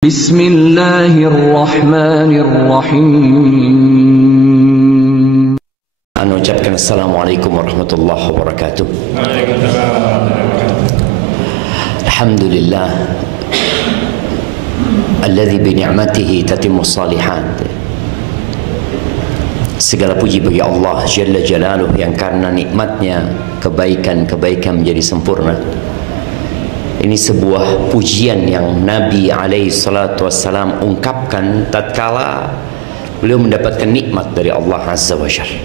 Bismillahirrahmanirrahim. Anu ucapkan assalamualaikum warahmatullahi wabarakatuh. Alhamdulillah alladzi bi ni'matihi tatimmu shalihat. Segala puji bagi Allah Jalla Jalaluh yang karena nikmatnya kebaikan-kebaikan menjadi sempurna. Ini sebuah pujian yang Nabi alaihi salatu wassalam ungkapkan tatkala beliau mendapatkan nikmat dari Allah Azza wa Jalla.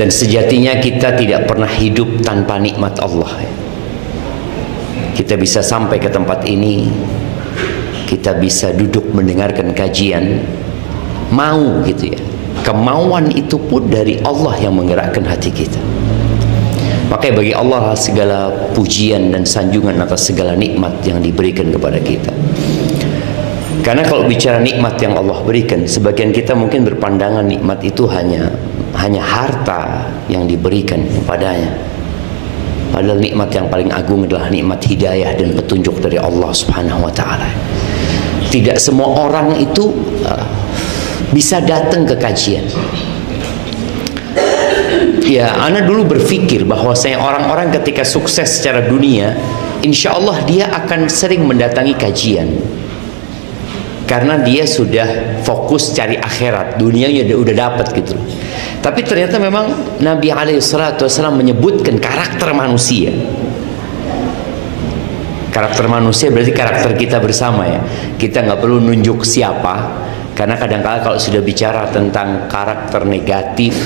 Dan sejatinya kita tidak pernah hidup tanpa nikmat Allah. Kita bisa sampai ke tempat ini, kita bisa duduk mendengarkan kajian, mau gitu ya. Kemauan itu pun dari Allah yang menggerakkan hati kita. Makanya bagi Allah segala pujian dan sanjungan atas segala nikmat yang diberikan kepada kita. Karena kalau bicara nikmat yang Allah berikan, sebagian kita mungkin berpandangan nikmat itu hanya harta yang diberikan kepadanya. Padahal nikmat yang paling agung adalah nikmat hidayah dan petunjuk dari Allah Subhanahu wa taala. Tidak semua orang itu bisa datang ke kajian. Ya, ana dulu berpikir bahwasanya orang-orang ketika sukses secara dunia, insya Allah dia akan sering mendatangi kajian. Karena dia sudah fokus cari akhirat, dunianya udah dapat gitu. Tapi ternyata memang Nabi alaihissalatu wassalam menyebutkan karakter manusia. Karakter manusia berarti karakter kita bersama ya. Kita nggak perlu nunjuk siapa, karena kadang-kala kalau sudah bicara tentang karakter negatif,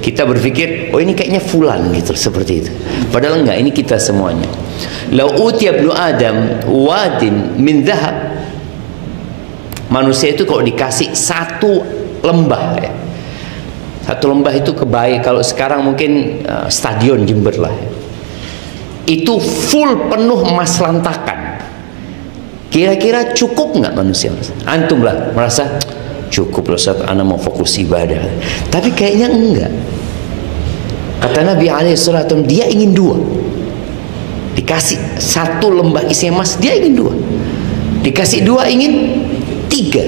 kita berpikir, oh ini kayaknya fulan gitu, seperti itu. Padahal enggak, ini kita semuanya. Lau utiya ibnu Adam wadin min dhahab. Manusia itu kalau dikasih satu lembah ya. Satu lembah itu kebaik, kalau sekarang mungkin stadion Jember lah ya. Itu full penuh emas lantakan. Kira-kira cukup nggak manusia? Antum lah merasa cukup loh saat ana mau fokus ibadah. Tapi kayaknya enggak. Kata Nabi alaihissalam, dia ingin dua. Dikasih satu lembah isi emas, dia ingin dua. Dikasih dua, ingin tiga.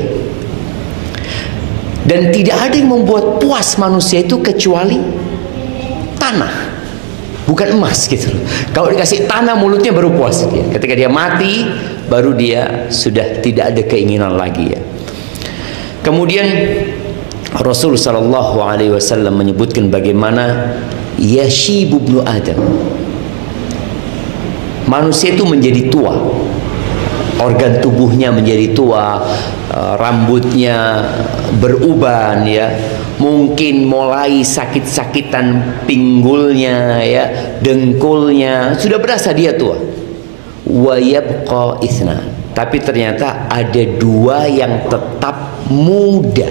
Dan tidak ada yang membuat puas manusia itu kecuali tanah, bukan emas gitu. Kalau dikasih tanah, mulutnya baru puas dia. Ketika dia mati, baru dia sudah tidak ada keinginan lagi ya. Kemudian Rasul sallallahu alaihi wasallam menyebutkan bagaimana yashibu ibnu Adam. Manusia itu menjadi tua. Organ tubuhnya menjadi tua, rambutnya beruban ya. Mungkin mulai sakit-sakitan pinggulnya ya, dengkulnya, sudah berasa dia tua. Wa yabqa itsna. Tapi ternyata ada dua yang tetap muda.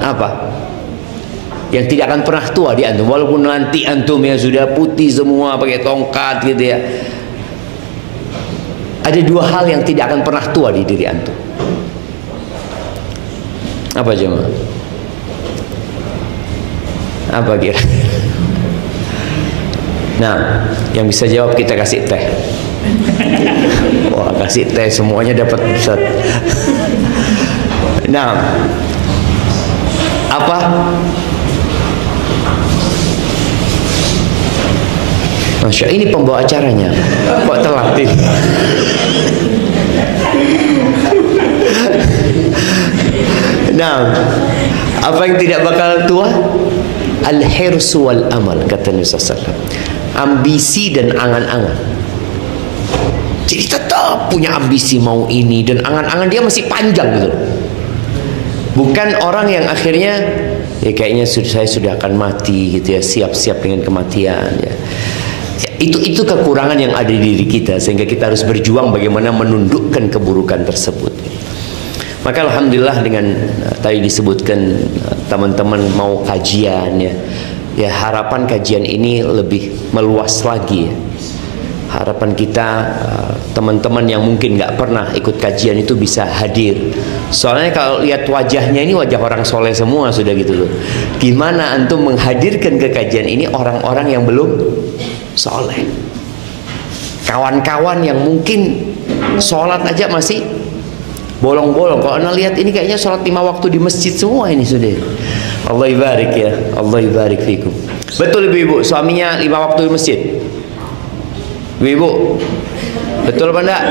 Apa? Yang tidak akan pernah tua di antum, walaupun nanti antum yang sudah putih semua pakai tongkat gitu ya. Ada dua hal yang tidak akan pernah tua di diri antum. Apa jemaah? Apa kira? Nah, yang bisa jawab kita kasih teh. Wah, kasih teh semuanya dapat Ustaz. Nah, apa? Masya Allah, ini pembawa acaranya. Kok telat ini? Nah, apa yang tidak bakal tua? Al-hirsu wal amal, kata Nabi SAW. Ambisi dan angan-angan. Jadi tetap punya ambisi mau ini, dan angan-angan dia masih panjang gitu. Bukan orang yang akhirnya ya kayaknya saya sudah akan mati gitu ya, siap-siap dengan kematian ya. Itu kekurangan yang ada di diri kita, sehingga kita harus berjuang bagaimana menundukkan keburukan tersebut. Maka alhamdulillah dengan tadi disebutkan teman-teman mau kajian ya harapan kajian ini lebih meluas lagi ya. Harapan kita teman-teman yang mungkin nggak pernah ikut kajian itu bisa hadir. Soalnya kalau lihat wajahnya ini wajah orang soleh semua sudah gitu loh. Gimana antum menghadirkan ke kajian ini orang-orang yang belum soleh, kawan-kawan yang mungkin Sholat aja masih bolong-bolong. Kalau anda lihat ini kayaknya sholat 5 waktu di masjid semua ini sudah. Allah ibarik ya, Allah ibarik fikum. Betul ibu-ibu, suaminya 5 waktu di masjid. Ibu, betul apa enggak?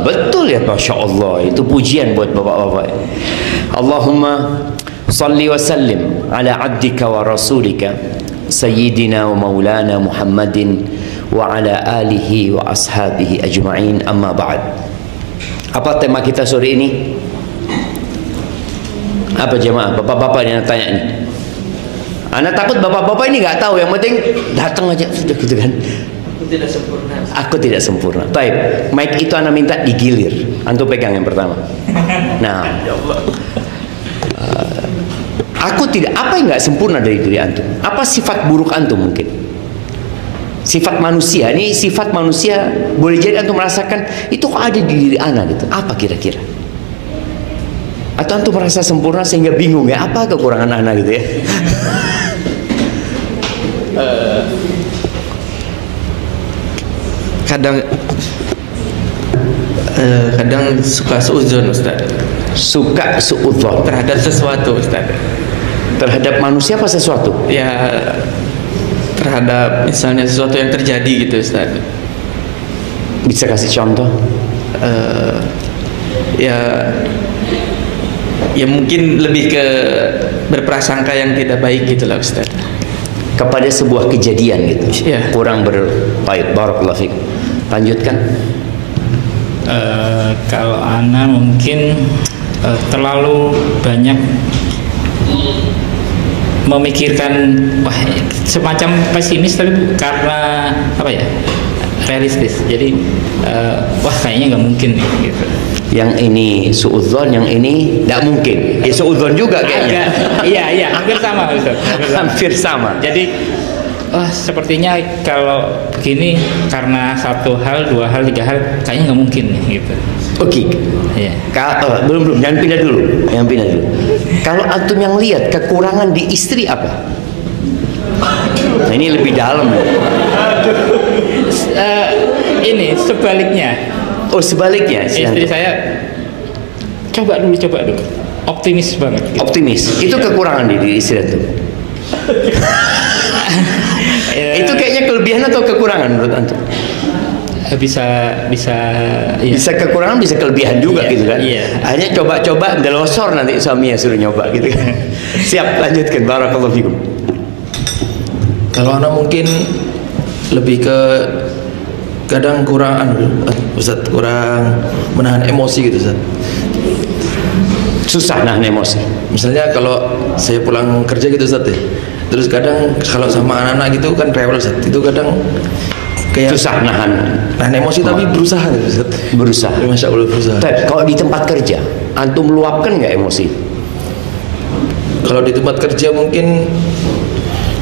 Betul ya, Masya Allah. Itu pujian buat bapak-bapak. Allahumma salli wa sallim ala abdika wa rasulika sayyidina wa maulana Muhammadin wa ala alihi wa ashabihi ajma'in, amma ba'd. Apa tema kita sore ini? Apa jemaah? Bapak-bapak yang tanya ini. Anak takut bapak-bapak ini nggak tahu, yang penting datang aja sudah gitu kan. Aku tidak sempurna. Aku tidak sempurna. Taib, mic itu anak minta digilir. Antum pegang yang pertama. Nah, aku tidak, apa yang nggak sempurna dari diri antum? Apa sifat buruk antum mungkin? Sifat manusia, ini sifat manusia boleh jadi antum merasakan itu kok ada di diri anak gitu. Apa kira-kira? Atau antum merasa sempurna sehingga bingung ya apa kekurangan anak gitu ya? Kadang suka suudzon, Ustaz. Suka suudzon terhadap sesuatu, Ustaz. Terhadap manusia apa sesuatu? Ya, terhadap misalnya sesuatu yang terjadi gitu, Ustaz. Bisa kasih contoh? Ya mungkin lebih ke berprasangka yang tidak baik gitulah, Ustaz. Kepada sebuah kejadian gitu. Ya. Kurang berbaik. Barakallahu fiik. Lanjutkan. Kalau ana mungkin terlalu banyak memikirkan, wah, semacam pesimis tapi karena apa ya, realistis. Jadi wah kayaknya nggak mungkin nih gitu. Yang ini suudzon, yang ini tidak mungkin. Ya suudzon juga kayaknya. Iya, hampir sama, Ustaz. Hampir sama. Jadi sepertinya kalau begini karena 1 hal, 2 hal, 3 hal kayaknya nggak mungkin nih gitu. Oke. Iya. Belum, jangan pindah dulu. Kalau antum yang lihat kekurangan di istri apa? Nah, ini lebih dalam. Ini sebaliknya. Oh, sebaliknya. Istri saya coba dulu. Optimis banget. Gitu. Optimis. Itu kekurangan di istri antum. Itu kayaknya kelebihan atau kekurangan menurut antum? Bisa iya. Bisa kekurangan, bisa kelebihan juga, iya, gitu kan. Iya. Hanya coba-coba delosor nanti suaminya suruh nyoba gitu kan. Siap, lanjutkan. Barakallahu fikum. Kalau anak mungkin lebih ke kadang kurang Ustaz, kurang menahan emosi gitu, Ustaz. Susah nahan emosi. Misalnya kalau saya pulang kerja gitu, Ustaz ya. Terus kadang kalau sama anak-anak gitu kan rewel, Ustaz. Itu kadang kayak susah nahan emosi tapi berusaha gitu, Ustaz. Berusaha. Masya Allah berusaha. Kalau di tempat kerja, antum meluapkan nggak emosi? Kalau di tempat kerja mungkin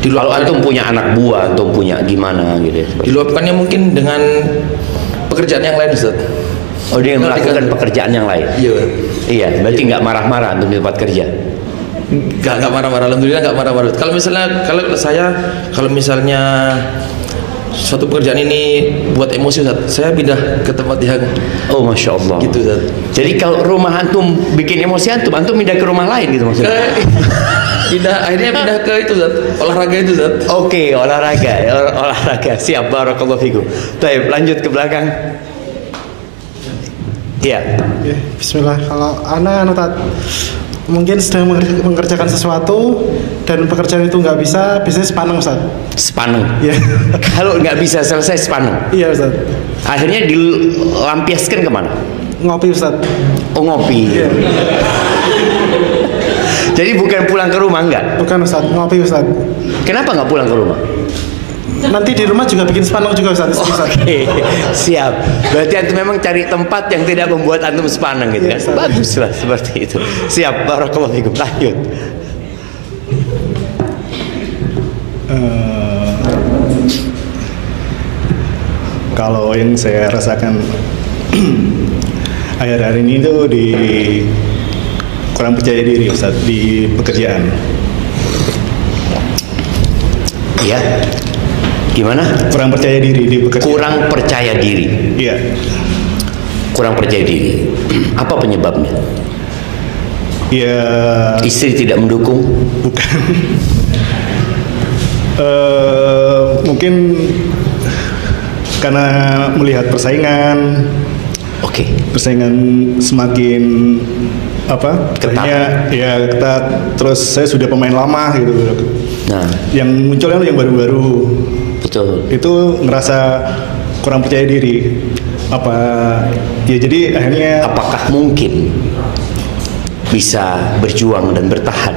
kalau antum punya anak buah, antum punya gimana gitu. Diluapkannya mungkin dengan pekerjaan yang lain, Ustaz. Oh, dia melakukan pekerjaan yang lain. Iya, berarti nggak marah-marah antum di tempat kerja. Nggak marah-marah, alhamdulillah nggak marah-marah. Kalau misalnya suatu pekerjaan ini buat emosi, Ustaz, saya pindah ke tempat yang Masya Allah gitu, Ustaz. Jadi kalau rumah antum bikin emosi antum pindah ke rumah lain gitu maksudnya? Akhirnya pindah ke itu, Ustaz. Olahraga itu, Ustaz. Oke, olahraga. Siap, barakallahu fikum. Baik, lanjut ke belakang. Iya. Bismillah. Kalau anak mungkin sedang mengerjakan sesuatu dan pekerjaan itu nggak bisa, biasanya sepaneng, Ustaz. Sepaneng. Iya. Kalau nggak bisa selesai sepaneng. Iya, Ustaz. Akhirnya dilampiaskan kemana? Ngopi, Ustaz. Oh, ngopi. Iya. Jadi bukan pulang ke rumah, enggak? Bukan, Ustaz. Ngopi, Ustaz. Kenapa nggak pulang ke rumah? Nanti di rumah juga bikin sepaneng juga, Ustaz. Oke, siap. Berarti antum memang cari tempat yang tidak membuat antum sepaneng gitu kan? Baguslah seperti itu. Siap, barakallahu fikum. Lanjut. Kalau yang saya rasakan akhir-akhir ini tuh kurang percaya diri, Ustaz, di pekerjaan. Iya. Gimana? Kurang percaya diri di pekerjaan. Kurang percaya diri. Iya. kurang percaya diri. Apa penyebabnya? Ya Istri tidak mendukung? bukan. Mungkin karena melihat persaingan Oke. semakin apa? Ketat. Kayaknya ya ketat. Terus saya sudah pemain lama gitu. Nah, Yang muncul yang baru-baru. betul. Itu ngerasa kurang percaya diri. Apa ya jadi akhirnya Apakah mungkin bisa berjuang dan bertahan?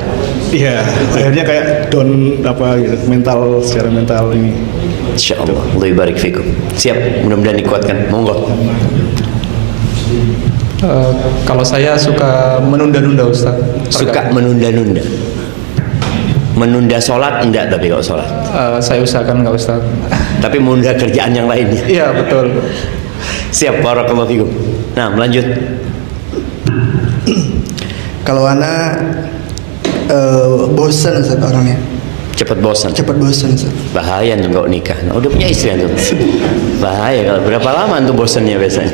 iya akhirnya kayak down apa gitu, secara mental ini. Insya Allah. Lebih barik fikum. Siap. Mudah-mudahan dikuatkan. Monggo. Kalau saya suka menunda-nunda Ustaz. Suka menunda-nunda. Menunda sholat enggak, tapi kalau sholat. Saya usahakan enggak Ustaz. Tapi menunda kerjaan yang lainnya. Iya betul. Siap. Barakallahu fikum. Nah, lanjut. Kalau anak bosan Ustaz orangnya. Cepat bosan. Cepat bosan Ustaz. Bahaya nih kalau nikah. Nah, udah punya istri tuh. Bahaya kalau berapa lama tuh bosannya biasanya.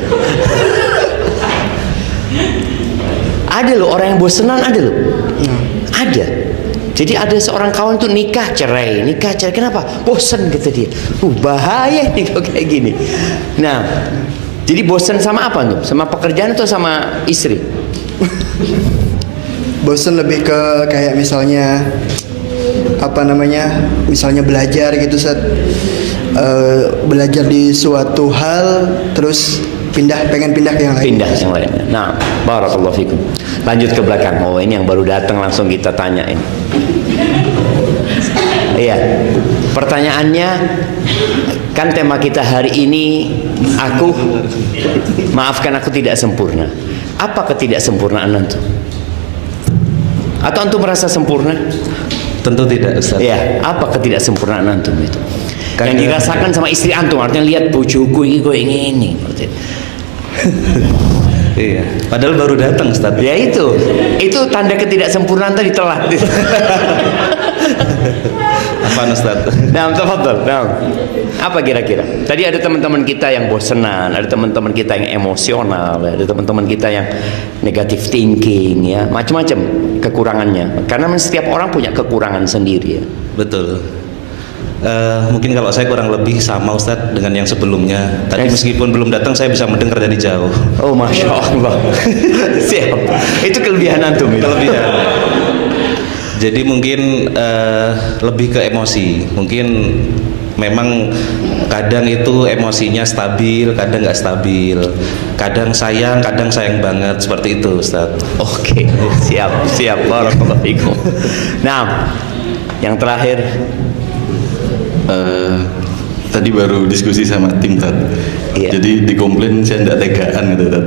Ada loh orang yang bosenan, ada loh. Ada. Jadi ada seorang kawan tuh nikah cerai. Kenapa? Bosan kata dia. Bahaya nih kalau kayak gini. Nah, jadi bosan sama apa tuh? Sama pekerjaan atau sama istri? Bosan lebih ke kayak misalnya apa namanya? Misalnya belajar gitu Ustaz. Belajar di suatu hal terus pengen pindah ke yang lain. Pindah yang lainnya. Nah, barakallahu fikum. Lanjut ke belakang. Oh, ini yang baru datang langsung kita tanyain. Iya. Pertanyaannya kan tema kita hari ini maafkan aku tidak sempurna. Apa ketidaksempurnaan antum? Atau antum merasa sempurna? Tentu tidak, Ustaz. Ya, apa ketidaksempurnaan antum itu? Yang dirasakan sama istri antum, artinya lihat bojoku ini kok ini. Iya. Padahal baru datang, Ustaz. Ya itu tanda ketidaksempurnaan tadi telat. Apaan, Ustaz? Nah, tafadhol. Nah, apa kira-kira? Tadi ada teman-teman kita yang bosenan, ada teman-teman kita yang emosional, ada teman-teman kita yang negative thinking, ya, macam-macam kekurangannya. Karena setiap orang punya kekurangan sendiri, ya. Betul. Mungkin kalau saya kurang lebih sama Ustadz dengan yang sebelumnya. Tadi meskipun belum datang saya bisa mendengar dari jauh. Oh, masya Allah. Siap. Itu kelebihan antum. Kelebihan. Jadi mungkin lebih ke emosi. Mungkin memang kadang itu emosinya stabil, kadang nggak stabil. Kadang sayang banget, seperti itu, Ustadz. Oke, siap. Barakallahu fikum. Nah, yang terakhir. Tadi baru diskusi sama tim Tat. Iya. Jadi dikomplain saya tidak tegaan gitu Tat.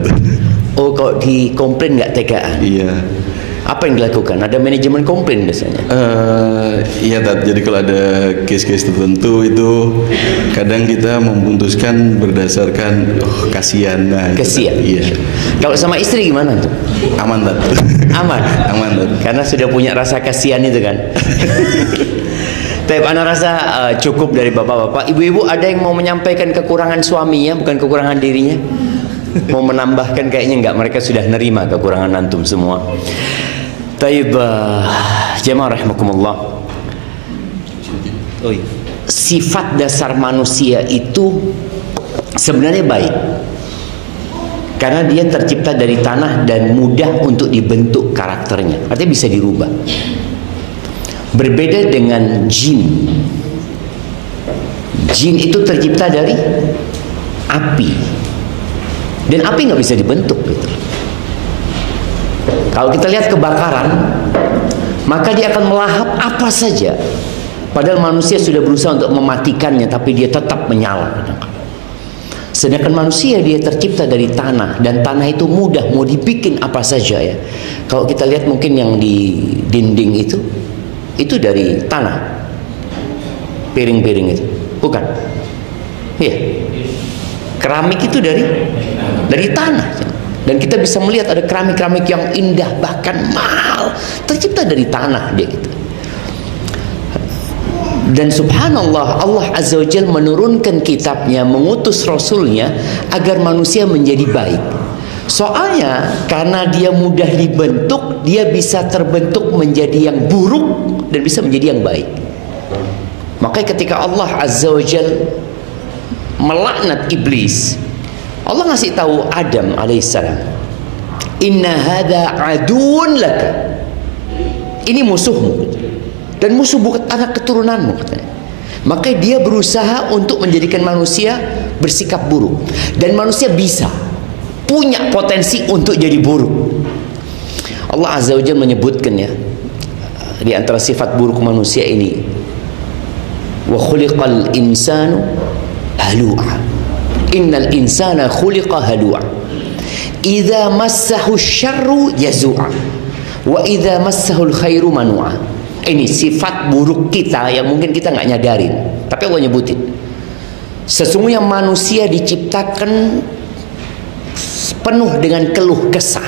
Oh, kok dikomplain nggak tegaan? Iya. Apa yang dilakukan? Ada manajemen komplain biasanya? Iya Tat. Jadi kalau ada case-case tertentu itu kadang kita memutuskan berdasarkan kasihan. Nah, Kasihan. Iya. Kalau sama istri gimana tuh? Aman Tat. Aman. Aman Tat. Karena sudah punya rasa kasihan itu kan. Tapi ana rasa cukup dari bapak-bapak. Ibu-ibu ada yang mau menyampaikan kekurangan suaminya, bukan kekurangan dirinya? Mau menambahkan? Kayaknya enggak, mereka sudah nerima kekurangan antum semua. Taib, jemaah rahimakumullah. Sifat dasar manusia itu sebenarnya baik. Karena dia tercipta dari tanah dan mudah untuk dibentuk karakternya. Artinya bisa dirubah. Berbeda dengan jin. Jin itu tercipta dari api. Dan api nggak bisa dibentuk gitu. Kalau kita lihat kebakaran, maka dia akan melahap apa saja. Padahal manusia sudah berusaha untuk mematikannya, tapi dia tetap menyala. Sedangkan manusia dia tercipta dari tanah, dan tanah itu mudah mau dibikin apa saja ya. Kalau kita lihat mungkin yang di dinding itu dari tanah, piring-piring itu, bukan? Iya. Keramik itu dari tanah. Dan kita bisa melihat ada keramik-keramik yang indah, bahkan mahal, tercipta dari tanah dia gitu. Dan subhanallah, Allah Azza wa Jalla menurunkan kitabnya, mengutus rasulnya agar manusia menjadi baik. Soalnya karena dia mudah dibentuk, dia bisa terbentuk menjadi yang buruk dan bisa menjadi yang baik. Makanya ketika Allah Azza wa Jalla melaknat iblis, Allah ngasih tahu Adam alaihissalam, inna hadza aduun laka, ini musuhmu dan musuh bukan anak keturunanmu katanya. Maka dia berusaha untuk menjadikan manusia bersikap buruk, dan manusia bisa punya potensi untuk jadi buruk. Allah Azza wa Jalla menyebutkan ya, di antara sifat buruk manusia ini, wa khuliqal insanu halu'a, innal insana khuliqa halu'a, idza massahu syarru jazu'a, wa idza massahu khairu manu'a. Ini sifat buruk kita yang mungkin kita nggak nyadarin, tapi Allah nyebutin. Sesungguhnya manusia diciptakan penuh dengan keluh kesah.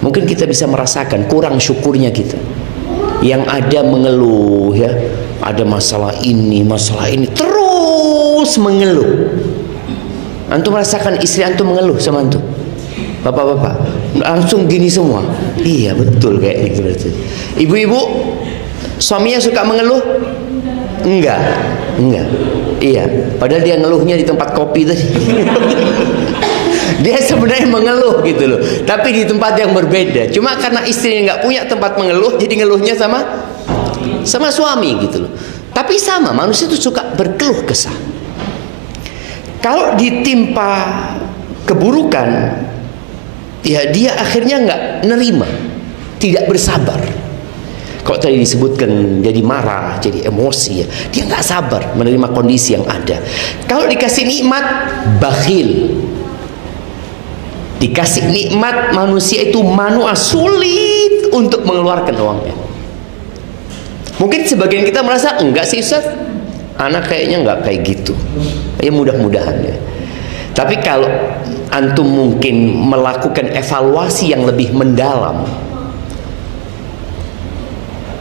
Mungkin kita bisa merasakan kurang syukurnya kita. Yang ada mengeluh ya, ada masalah ini terus mengeluh. Antum merasakan istri antum mengeluh sama antum? Bapak-bapak langsung gini semua. Iya betul kayak gitu berarti. Ibu-ibu suaminya suka mengeluh? Enggak. Iya, padahal dia ngeluhnya di tempat kopi tadi. Dia sebenarnya mengeluh gitu loh, tapi di tempat yang berbeda. Cuma karena istrinya nggak punya tempat mengeluh, jadi ngeluhnya sama suami gitu loh. Tapi sama, manusia itu suka berkeluh kesah. Kalau ditimpa keburukan, ya dia akhirnya nggak nerima, tidak bersabar. Kalau tadi disebutkan jadi marah, jadi emosi ya, dia nggak sabar menerima kondisi yang ada. Kalau dikasih nikmat, bakhil. Dikasih nikmat, manusia itu manual, sulit untuk mengeluarkan uangnya. Mungkin sebagian kita merasa enggak sih Ustaz, anak kayaknya enggak kayak gitu. Ya mudah-mudahan ya. Tapi kalau antum mungkin melakukan evaluasi yang lebih mendalam,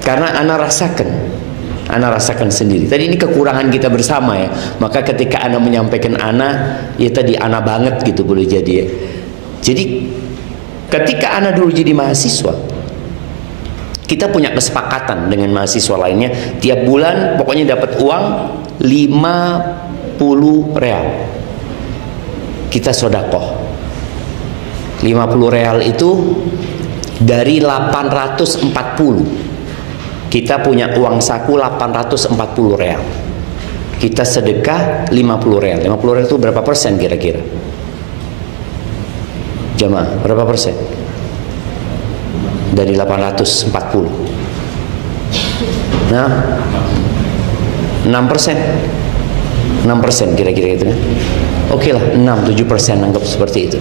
karena anak rasakan sendiri. Tadi ini kekurangan kita bersama ya. Maka ketika anak menyampaikan anak, ya tadi anak banget gitu boleh jadi ya. Jadi ketika anak dulu jadi mahasiswa, kita punya kesepakatan dengan mahasiswa lainnya, tiap bulan pokoknya dapat uang 50 real. Kita sodakoh 50 real itu dari 840. Kita punya uang saku 840 real. Kita sedekah 50 real. 50 real itu berapa persen kira-kira? Jamaah, berapa persen? Dari 840. Nah, 6%. 6% kira-kira itu kan. Oke lah, 6-7% anggap seperti itu.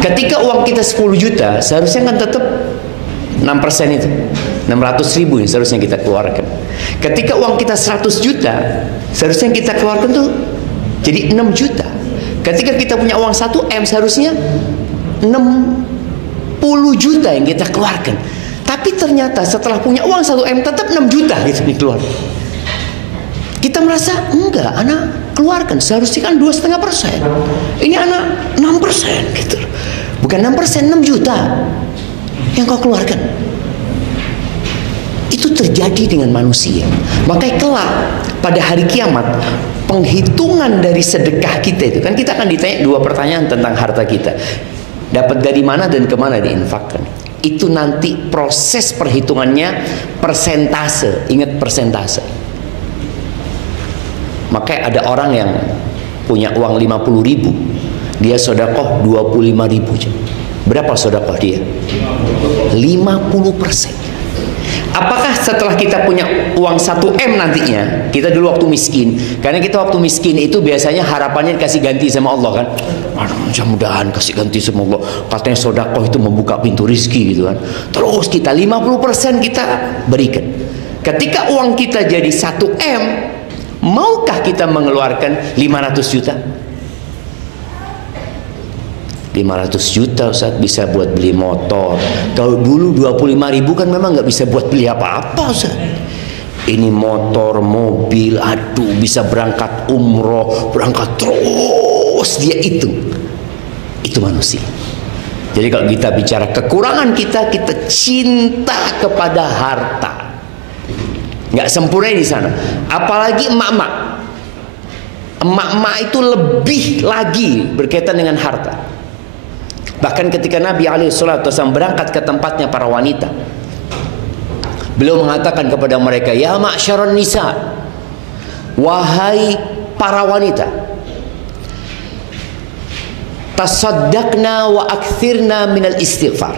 Ketika uang kita 10 juta, seharusnya kan tetap 6% itu 600.000 yang seharusnya kita keluarkan. Ketika uang kita 100 juta, seharusnya kita keluarkan tuh jadi 6 juta. Ketika kita punya uang 1 M, seharusnya 60 juta yang kita keluarkan. Tapi ternyata setelah punya uang 1 M tetap 6 juta gitu dikeluarkan. Kita merasa enggak, anak keluarkan seharusnya kan 2,5%. Ini anak 6% gitu. Bukan 6%, 6 juta yang kau keluarkan. Itu terjadi dengan manusia. Makanya kelak pada hari kiamat, penghitungan dari sedekah kita itu kan kita akan ditanya 2 pertanyaan tentang harta kita. Dapat dari mana dan kemana diinfakkan. Itu nanti proses perhitungannya persentase. Ingat persentase. Makanya ada orang yang punya uang 50.000, dia sedekah 25.000. Berapa sedekah dia? 50%. Apakah setelah kita punya uang 1 M nantinya, kita dulu waktu miskin, karena kita waktu miskin itu biasanya harapannya dikasih ganti sama Allah kan, mudah-mudahan kasih ganti sama Allah, katanya sedekah itu membuka pintu rizki gitu kan. Terus kita 50% kita berikan. Ketika uang kita jadi 1 M, maukah kita mengeluarkan 500 juta? 500 juta Ustaz bisa buat beli motor. Kalau dulu 25.000 kan memang nggak bisa buat beli apa-apa Ustaz. Ini motor, mobil, aduh bisa berangkat umroh, berangkat terus dia hitung. Itu manusia. Jadi kalau kita bicara kekurangan kita cinta kepada harta. Nggak sempurna di sana. Apalagi emak-emak. Emak-emak itu lebih lagi berkaitan dengan harta. Bahkan ketika Nabi SAW berangkat ke tempatnya para wanita, beliau mengatakan kepada mereka, ya ma'syaron nisa, wahai para wanita, tasaddaqna wa akthirna minal istighfar.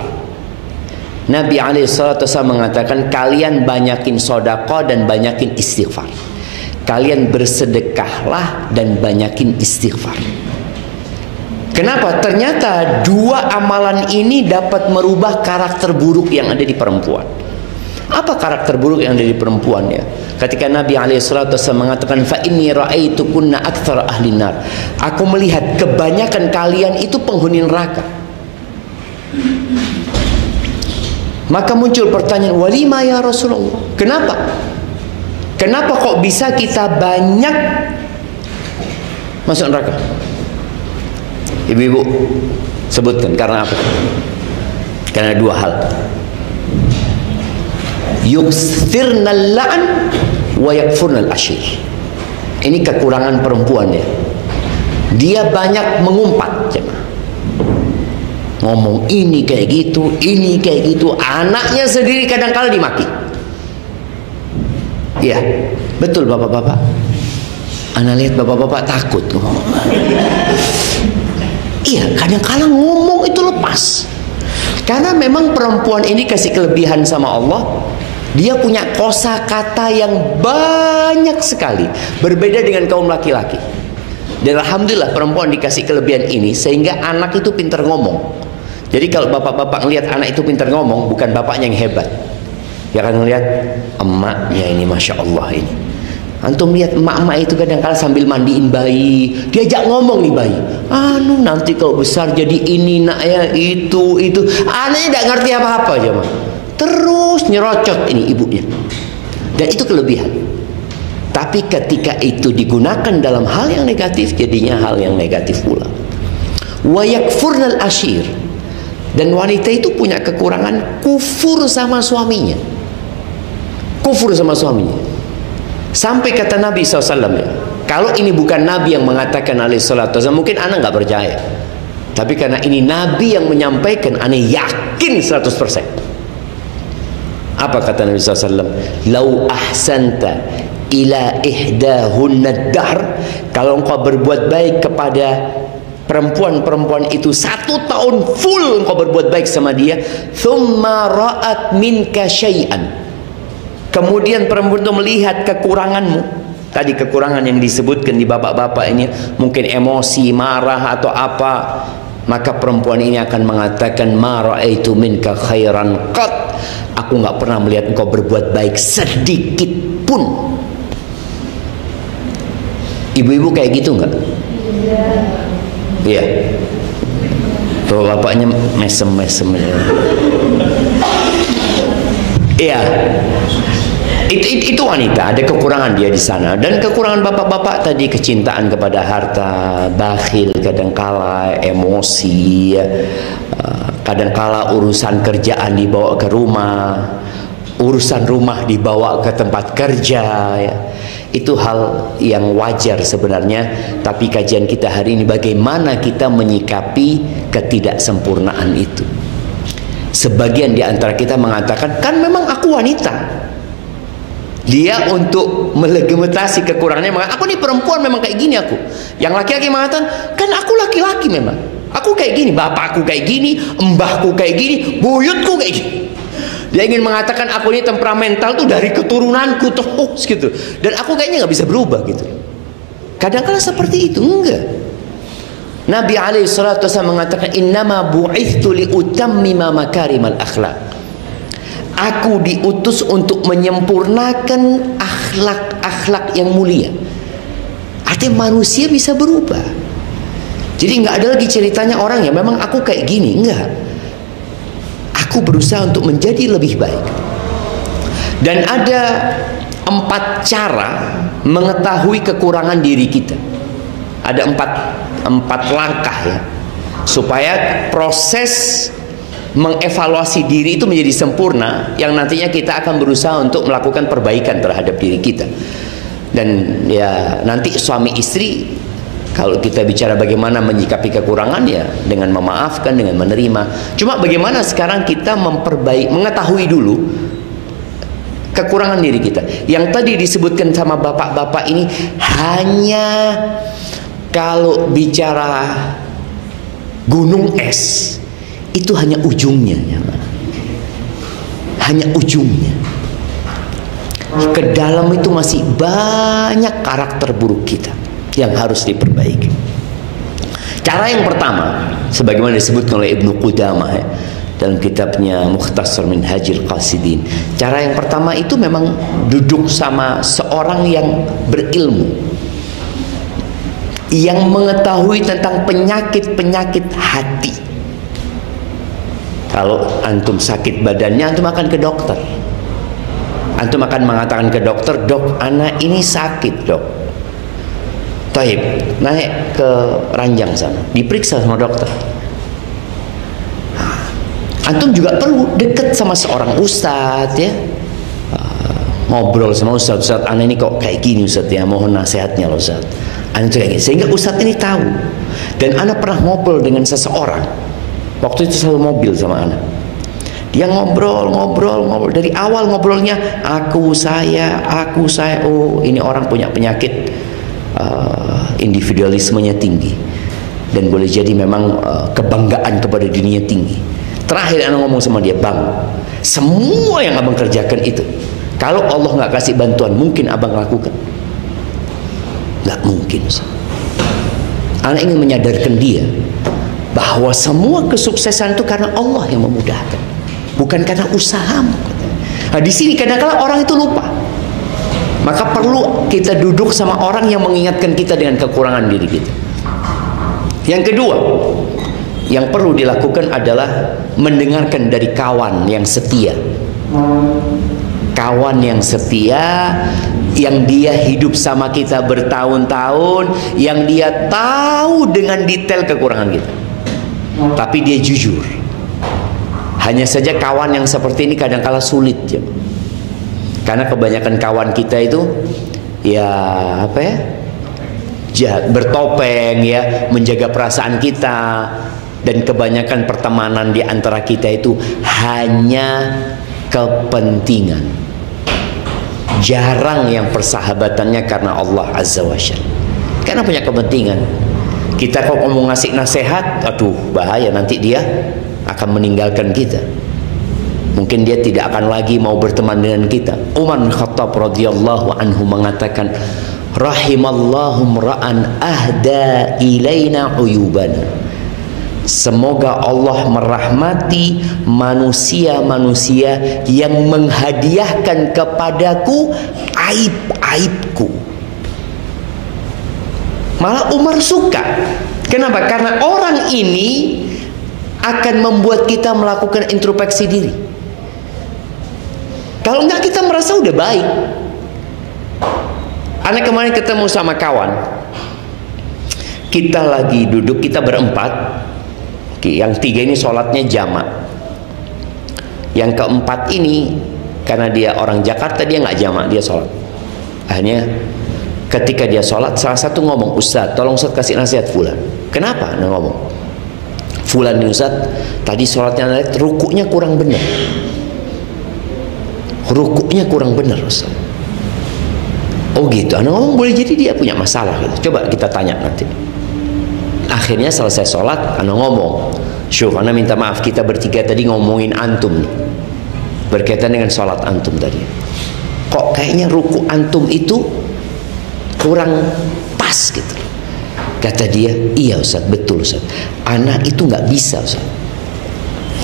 Nabi SAW mengatakan, kalian banyakin sedekah dan banyakin istighfar. Kalian bersedekahlah dan banyakin istighfar. Kenapa? Ternyata dua amalan ini dapat merubah karakter buruk yang ada di perempuan. Apa karakter buruk yang ada di perempuan ya? Ketika Nabi SAW mengatakan, fa inni ra'aitukunna aktsara ahli nar. Aku melihat kebanyakan kalian itu penghuni neraka. Maka muncul pertanyaan, walima ya Rasulullah? Kenapa? Kenapa kok bisa kita banyak masuk neraka? Ibu-ibu sebutkan, karena apa? Karena dua hal. Yuksirnal la'an wa yakfurnal ashir. Ini kekurangan perempuan ya. Dia banyak mengumpat, jemaah. Ngomong ini kayak gitu, ini kayak gitu. Anaknya sendiri kadang-kala dimaki. Iya, betul bapak-bapak. Ana lihat bapak-bapak takut ngomong. Iya, kadang-kala ngomong itu lepas. Karena memang perempuan ini kasih kelebihan sama Allah. Dia punya kosakata yang banyak sekali, berbeda dengan kaum laki-laki. Dan alhamdulillah perempuan dikasih kelebihan ini sehingga anak itu pintar ngomong. Jadi kalau bapak-bapak ngelihat anak itu pintar ngomong, bukan bapaknya yang hebat. Ya kan ngelihat emaknya ini, masya Allah ini. Antum lihat emak-emak itu kadang-kala sambil mandiin bayi, diajak ngomong nih bayi. Nanti kalau besar jadi ini nak ya, itu. Anaknya tidak ngerti apa-apa aja mah. Terus nyerocot ini ibunya. Dan itu kelebihan. Tapi ketika itu digunakan dalam hal yang negatif, jadinya hal yang negatif pula. Wa yakfurnal ashir. Dan wanita itu punya kekurangan kufur sama suaminya. Kufur sama suaminya. Sampai kata Nabi SAW ya, kalau ini bukan Nabi yang mengatakan alaihissalatu wassalam, mungkin anak nggak percaya. Tapi karena ini Nabi yang menyampaikan, anak yakin 100%. Apa kata Nabi SAW? Lau ahsanta ila ihdahunna dahr. Kalau engkau berbuat baik kepada perempuan-perempuan itu 1 tahun full engkau berbuat baik sama dia, thumma ra'at minka syai'an, kemudian perempuan itu melihat kekuranganmu, tadi kekurangan yang disebutkan di bapak-bapak ini, mungkin emosi, marah atau apa, maka perempuan ini akan mengatakan, ma ra'aitu minka khairan qat, aku nggak pernah melihat engkau berbuat baik sedikit pun. Ibu-ibu kayak gitu nggak? Iya. Tuh bapaknya mesem-mesem. Iya. Itu wanita, ada kekurangan dia di sana. Dan kekurangan bapak-bapak tadi, kecintaan kepada harta, bakhil kadangkala, emosi, kadangkala urusan kerjaan dibawa ke rumah, urusan rumah dibawa ke tempat kerja ya. Itu hal yang wajar sebenarnya. Tapi kajian kita hari ini, bagaimana kita menyikapi ketidaksempurnaan itu. Sebagian di antara kita mengatakan, kan memang aku wanita. Dia untuk melegitimasi kekurangannya mengatakan, aku nih perempuan memang kayak gini aku. Yang laki-laki mengatakan, kan aku laki-laki memang. Aku kayak gini, bapakku kayak gini, mbahku kayak gini, buyutku kayak gini. Dia ingin mengatakan aku ini temperamental tuh dari keturunanku terus gitu. Dan aku kayaknya nggak bisa berubah gitu. Kadang-kadang seperti itu, enggak. Nabi SAW mengatakan, innama bu'ithtu liutammima makarimal akhlak. Aku diutus untuk menyempurnakan akhlak-akhlak yang mulia. Artinya manusia bisa berubah. Jadi nggak ada lagi ceritanya orang ya memang aku kayak gini, enggak. Aku berusaha untuk menjadi lebih baik. Dan ada 4 cara mengetahui kekurangan diri kita. Ada 4 langkah ya. supaya proses mengevaluasi diri itu menjadi sempurna, yang nantinya kita akan berusaha untuk melakukan perbaikan terhadap diri kita. Dan ya nanti suami istri, kalau kita bicara bagaimana menyikapi kekurangan, ya dengan memaafkan, dengan menerima. Cuma bagaimana sekarang kita mengetahui dulu kekurangan diri kita. Yang tadi disebutkan sama bapak-bapak ini hanya kalau bicara gunung es, itu hanya ujungnya, hanya ujungnya. Ke dalam itu masih banyak karakter buruk kita yang harus diperbaiki. Cara yang pertama, sebagaimana disebutkan oleh Ibnu Qudamah dalam kitabnya Mukhtasar Minhajil Qasidin, cara yang pertama itu memang duduk sama seorang yang berilmu, yang mengetahui tentang penyakit-penyakit hati. Kalau antum sakit badannya, antum akan ke dokter. Antum akan mengatakan ke dokter, "Dok, anak ini sakit, dok." Taib, naik ke ranjang sana, diperiksa sama dokter. Antum juga perlu dekat sama seorang ustadz, ya. Ngobrol sama ustadz, "Ustadz, anak ini kok kayak gini, ustadz, ya, mohon nasihatnya loh, ustadz." Anak kayak gini, sehingga ustadz ini tahu. Dan anak pernah ngobrol dengan seseorang. Waktu itu selalu mobil sama anak. Dia ngobrol dari awal ngobrolnya saya. Oh, ini orang punya penyakit individualismenya tinggi, dan boleh jadi memang kebanggaan kepada dirinya tinggi. Terakhir anak ngomong sama dia, "Bang, semua yang abang kerjakan itu, kalau Allah nggak kasih bantuan, mungkin abang lakukan?" Nggak mungkin. Anak ingin menyadarkan dia bahwa semua kesuksesan itu karena Allah yang memudahkan, bukan karena usahamu. Nah, di sini kadang-kadang orang itu lupa. Maka perlu kita duduk sama orang yang mengingatkan kita dengan kekurangan diri kita. Yang kedua, yang perlu dilakukan adalah mendengarkan dari kawan yang setia. Kawan yang setia, yang dia hidup sama kita bertahun-tahun, yang dia tahu dengan detail kekurangan kita, tapi dia jujur. Hanya saja kawan yang seperti ini kadang-kala sulit, ya. Karena kebanyakan kawan kita itu bertopeng, ya, menjaga perasaan kita. Dan kebanyakan pertemanan di antara kita itu hanya kepentingan. Jarang yang persahabatannya karena Allah Azza wa Jalla. Karena punya kepentingan. Kita kok mau ngasih nasihat, aduh bahaya, nanti dia akan meninggalkan kita. Mungkin dia tidak akan lagi mau berteman dengan kita. Umar bin Khattab radhiyallahu anhu mengatakan, "Rahimallahu mra'an ahda ilaina uyubana." Semoga Allah merahmati manusia-manusia yang menghadiahkan kepadaku aib-aibku. Malah Umar suka. Kenapa? Karena orang ini akan membuat kita melakukan introspeksi diri. Kalau enggak, kita merasa udah baik. Anak kemarin ketemu sama kawan, kita lagi duduk, kita berempat. Yang tiga ini sholatnya jamak. Yang keempat ini, karena dia orang Jakarta, dia nggak jamak, dia sholat. Akhirnya ketika dia sholat, salah satu ngomong, "Ustadz, tolong Ustadz kasih nasihat Fulan." "Kenapa?" Nah, ngomong, "Fulan ini Ustadz, tadi sholatnya rukuknya kurang benar. Rukuknya kurang benar Ustadz." "Oh gitu." Anak ngomong, boleh jadi dia punya masalah gitu. Coba kita tanya nanti. Akhirnya selesai sholat, anak ngomong, "Syuf, anak minta maaf, kita bertiga tadi ngomongin antum nih, berkaitan dengan sholat antum tadi. Kok kayaknya ruku antum itu kurang pas gitu." Kata dia, "Iya Ustaz, betul Ustaz. Anak itu nggak bisa Ustaz.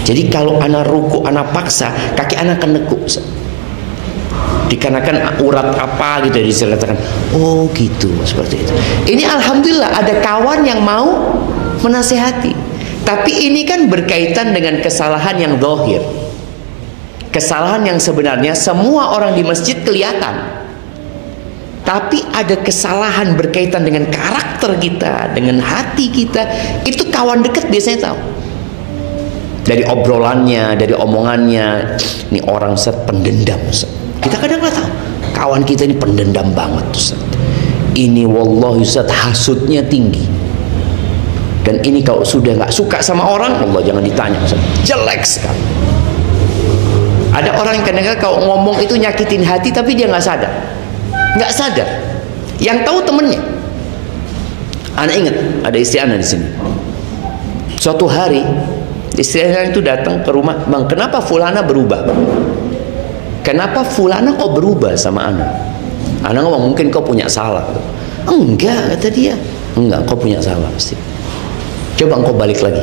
Jadi kalau anak ruku, anak paksa, kaki anak akan nekuk Ustaz. Dikarenakan urat apa gitu diceritakan." "Oh gitu," seperti itu. Ini alhamdulillah ada kawan yang mau menasehati. Tapi ini kan berkaitan dengan kesalahan yang zahir. Kesalahan yang sebenarnya semua orang di masjid kelihatan. Tapi ada kesalahan berkaitan dengan karakter kita, dengan hati kita, itu kawan dekat biasanya tahu. Dari obrolannya, dari omongannya, ini orang Ustaz pendendam Ustaz. Kita kadang nggak tahu, kawan kita ini pendendam banget Ustaz. Ini wallahi Ustaz hasudnya tinggi. Dan ini kalau sudah nggak suka sama orang, Allah jangan ditanya Ustaz, jelek sekali. Ada orang yang kadang-kadang kalau ngomong itu nyakitin hati tapi dia nggak sadar. Nggak sadar. Yang tahu temennya. Anak ingat ada istri anak di sini. Suatu hari istri anak itu datang ke rumah, bang, kenapa fulana berubah? Kenapa fulana kok berubah sama anak? Anak ngomong mungkin kau punya salah. Enggak, kata dia. Enggak, kau punya salah pasti. Coba engkau balik lagi.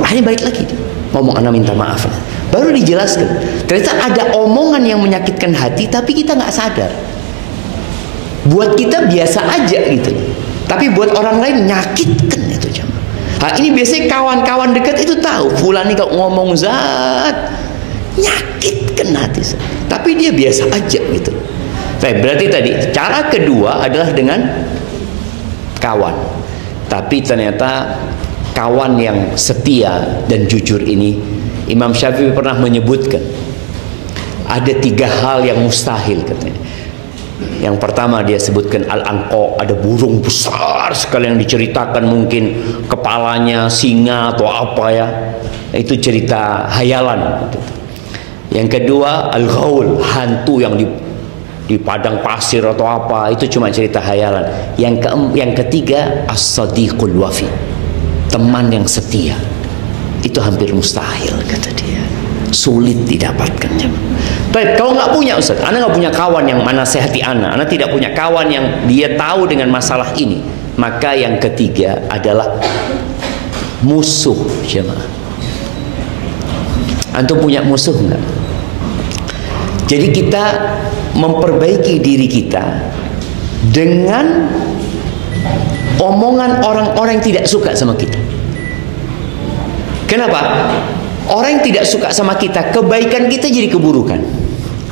Akhirnya balik lagi dia. Ngomong anak minta maaf. Baru dijelaskan. Ternyata ada omongan yang menyakitkan hati tapi kita nggak sadar. Buat kita biasa aja gitu, tapi buat orang lain nyakitkan itu jemaah. Nah, ini biasanya kawan-kawan dekat itu tahu, fulan ini kalau ngomong zat nyakitkan hati, tapi dia biasa aja gitu. Baik, berarti tadi cara kedua adalah dengan kawan, tapi ternyata kawan yang setia dan jujur ini, Imam Syafi'i pernah menyebutkan ada 3 hal yang mustahil katanya. Yang pertama dia sebutkan al-anqa, ada burung besar sekali yang diceritakan, mungkin kepalanya singa atau apa ya, itu cerita hayalan. Yang kedua al-ghaul, hantu yang di padang pasir atau apa, itu cuma cerita hayalan. Yang ketiga as-sadiqul wafi, teman yang setia. Itu hampir mustahil kata dia, sulit didapatkan. Baik, kalau nggak punya Ustaz, Anda nggak punya kawan yang menasehati Anda tidak punya kawan yang dia tahu dengan masalah ini, maka yang ketiga adalah musuh jemaah. Antum punya musuh nggak? Jadi kita memperbaiki diri kita dengan omongan orang-orang yang tidak suka sama kita. Kenapa? Orang yang tidak suka sama kita, kebaikan kita jadi keburukan.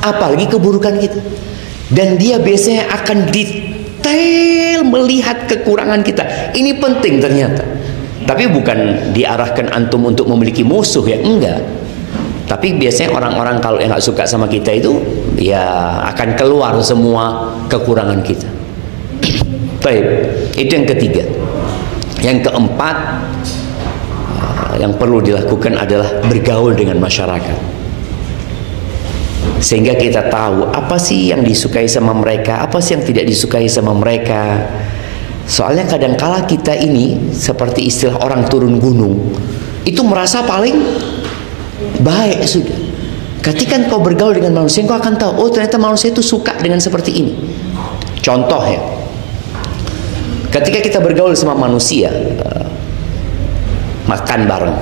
Apalagi keburukan kita. Dan dia biasanya akan detail melihat kekurangan kita. Ini penting ternyata. Tapi bukan diarahkan antum untuk memiliki musuh ya, enggak. Tapi biasanya orang-orang kalau yang nggak suka sama kita itu, ya akan keluar semua kekurangan kita. Baik, itu yang ketiga. Yang keempat, yang perlu dilakukan adalah bergaul dengan masyarakat, sehingga kita tahu apa sih yang disukai sama mereka, apa sih yang tidak disukai sama mereka. Soalnya kadangkala kita ini seperti istilah orang turun gunung, itu merasa paling baik sudah. Ketika kau bergaul dengan manusia, kau akan tahu, oh ternyata manusia itu suka dengan seperti ini. Contoh ya, ketika kita bergaul sama manusia, makan bareng,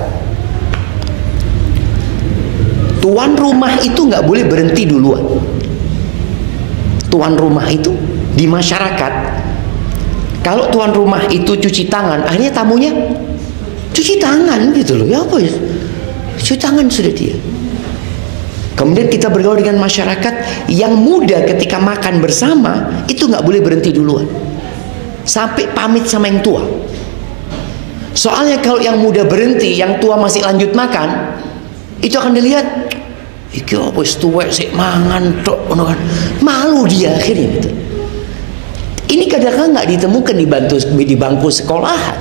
tuan rumah itu nggak boleh berhenti duluan. Tuan rumah itu di masyarakat, kalau tuan rumah itu cuci tangan, akhirnya tamunya cuci tangan gitu loh. Ya apa ya? Cuci tangan sudah dia. Kemudian kita bergaul dengan masyarakat yang muda, ketika makan bersama itu nggak boleh berhenti duluan, sampai pamit sama yang tua. Soalnya kalau yang muda berhenti, yang tua masih lanjut makan, itu akan dilihat, iki apa wis tuwek sik mangan tok ngono kan. Malu dia akhirnya gitu. Ini kadang-kadang nggak ditemukan di bangku sekolahan.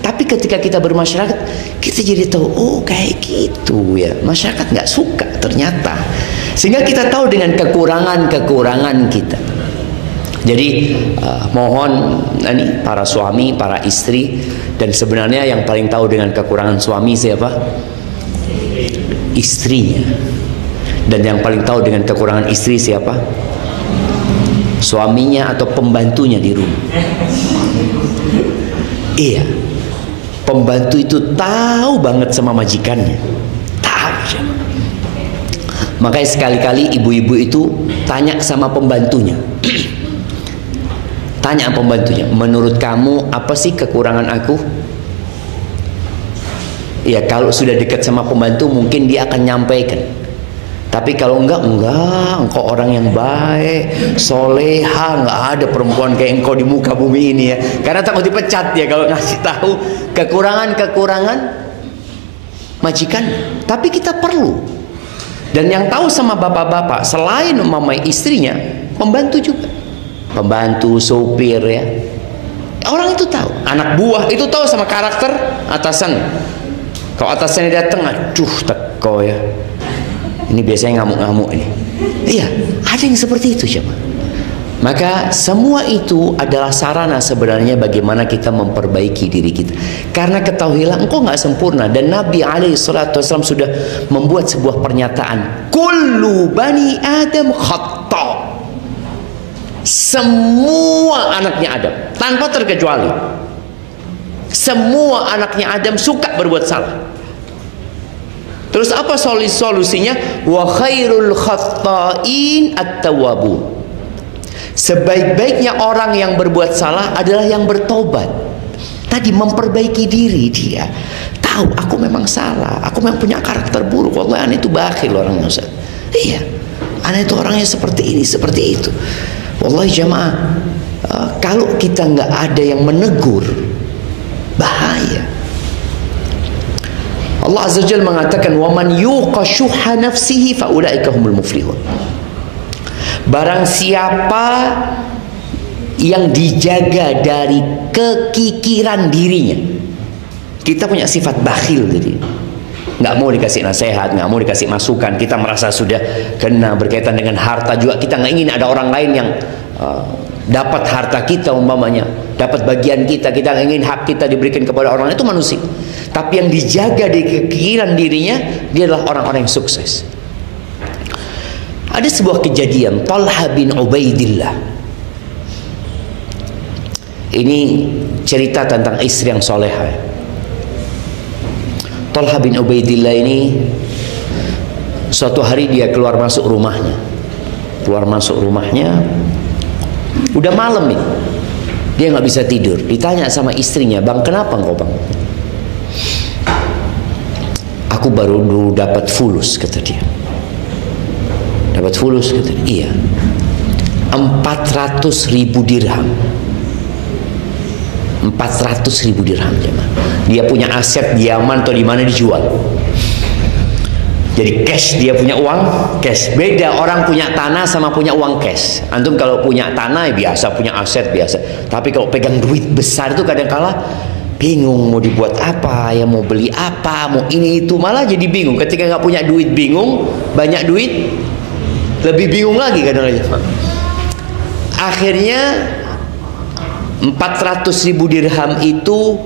Tapi ketika kita bermasyarakat, kita jadi tahu, oh kayak gitu ya. Masyarakat nggak suka ternyata. Sehingga kita tahu dengan kekurangan-kekurangan kita. Jadi mohon ini para suami, para istri, dan sebenarnya yang paling tahu dengan kekurangan suami siapa? Istrinya. Dan yang paling tahu dengan kekurangan istri siapa? Suaminya atau pembantunya di rumah. Iya, pembantu itu tahu banget sama majikannya, tahu. Makanya sekali-kali ibu-ibu itu tanya sama pembantunya. Tanya pembantunya, menurut kamu apa sih kekurangan aku? Ya kalau sudah dekat sama pembantu mungkin dia akan nyampaikan. Tapi kalau enggak, engkau orang yang baik, soleha, enggak ada perempuan kayak engkau di muka bumi ini ya. Karena takut dipecat ya kalau ngasih tahu kekurangan majikan. Tapi kita perlu. Dan yang tahu sama bapak-bapak, selain mamai istrinya, pembantu juga. Pembantu, sopir ya. Orang itu tahu. Anak buah itu tahu sama karakter atasan. Kalau atasannya datang, aduh teko ya. Ini biasanya ngamuk-ngamuk ini. Iya, ada yang seperti itu coba. Maka semua itu adalah sarana sebenarnya bagaimana kita memperbaiki diri kita. Karena ketahuilah engkau nggak sempurna, dan Nabi SAW sudah membuat sebuah pernyataan, kullu bani Adam khata. Semua anaknya Adam tanpa terkecuali. Semua anaknya Adam suka berbuat salah. Terus apa solusinya? Wa khairul khatta'in at-tawwabun. Sebaik-baiknya orang yang berbuat salah adalah yang bertobat. Tadi memperbaiki diri dia. Tahu aku memang salah, aku memang punya karakter buruk. Wallahi aneh itu bakhil orangnya Ustaz. Iya. Aneh itu orangnya seperti ini, seperti itu. Wallahi jamaah, kalau kita nggak ada yang menegur, bahaya. Allah Azza wa Jalla mengatakan, "Waman yuqa syuhha nafsihi fa ulaika humul muflihun." Barang siapa yang dijaga dari kekikiran dirinya. Kita punya sifat bakhil jadi. Nggak mau dikasih nasihat, nggak mau dikasih masukan. Kita merasa sudah kena berkaitan dengan harta juga. Kita nggak ingin ada orang lain yang dapat harta kita umpamanya, dapat bagian kita. Kita nggak ingin hak kita diberikan kepada orang lain. Itu manusia. Tapi yang dijaga di kekikiran dirinya, dia adalah orang-orang yang sukses. Ada sebuah kejadian, Talha bin Ubaidillah. Ini cerita tentang istri yang soleha. Talha bin Ubaidillah ini suatu hari dia keluar masuk rumahnya. Udah malam nih. Dia nggak bisa tidur. Ditanya sama istrinya, "Bang, kenapa engkau bang?" "Aku baru dapat fulus," kata dia. "Dapat fulus?" kata dia. "Iya. 400.000 dirham. 400.000 dirham jemaah. Dia punya aset di Yaman atau di mana dijual. Jadi cash, dia punya uang cash. Beda orang punya tanah sama punya uang cash. Antum kalau punya tanah ya biasa, punya aset biasa. Tapi kalau pegang duit besar itu kadang-kala bingung mau dibuat apa, ya mau beli apa, mau ini itu, malah jadi bingung. Ketika nggak punya duit bingung, banyak duit lebih bingung lagi kadang-kadang. Akhirnya 400.000 dirham itu,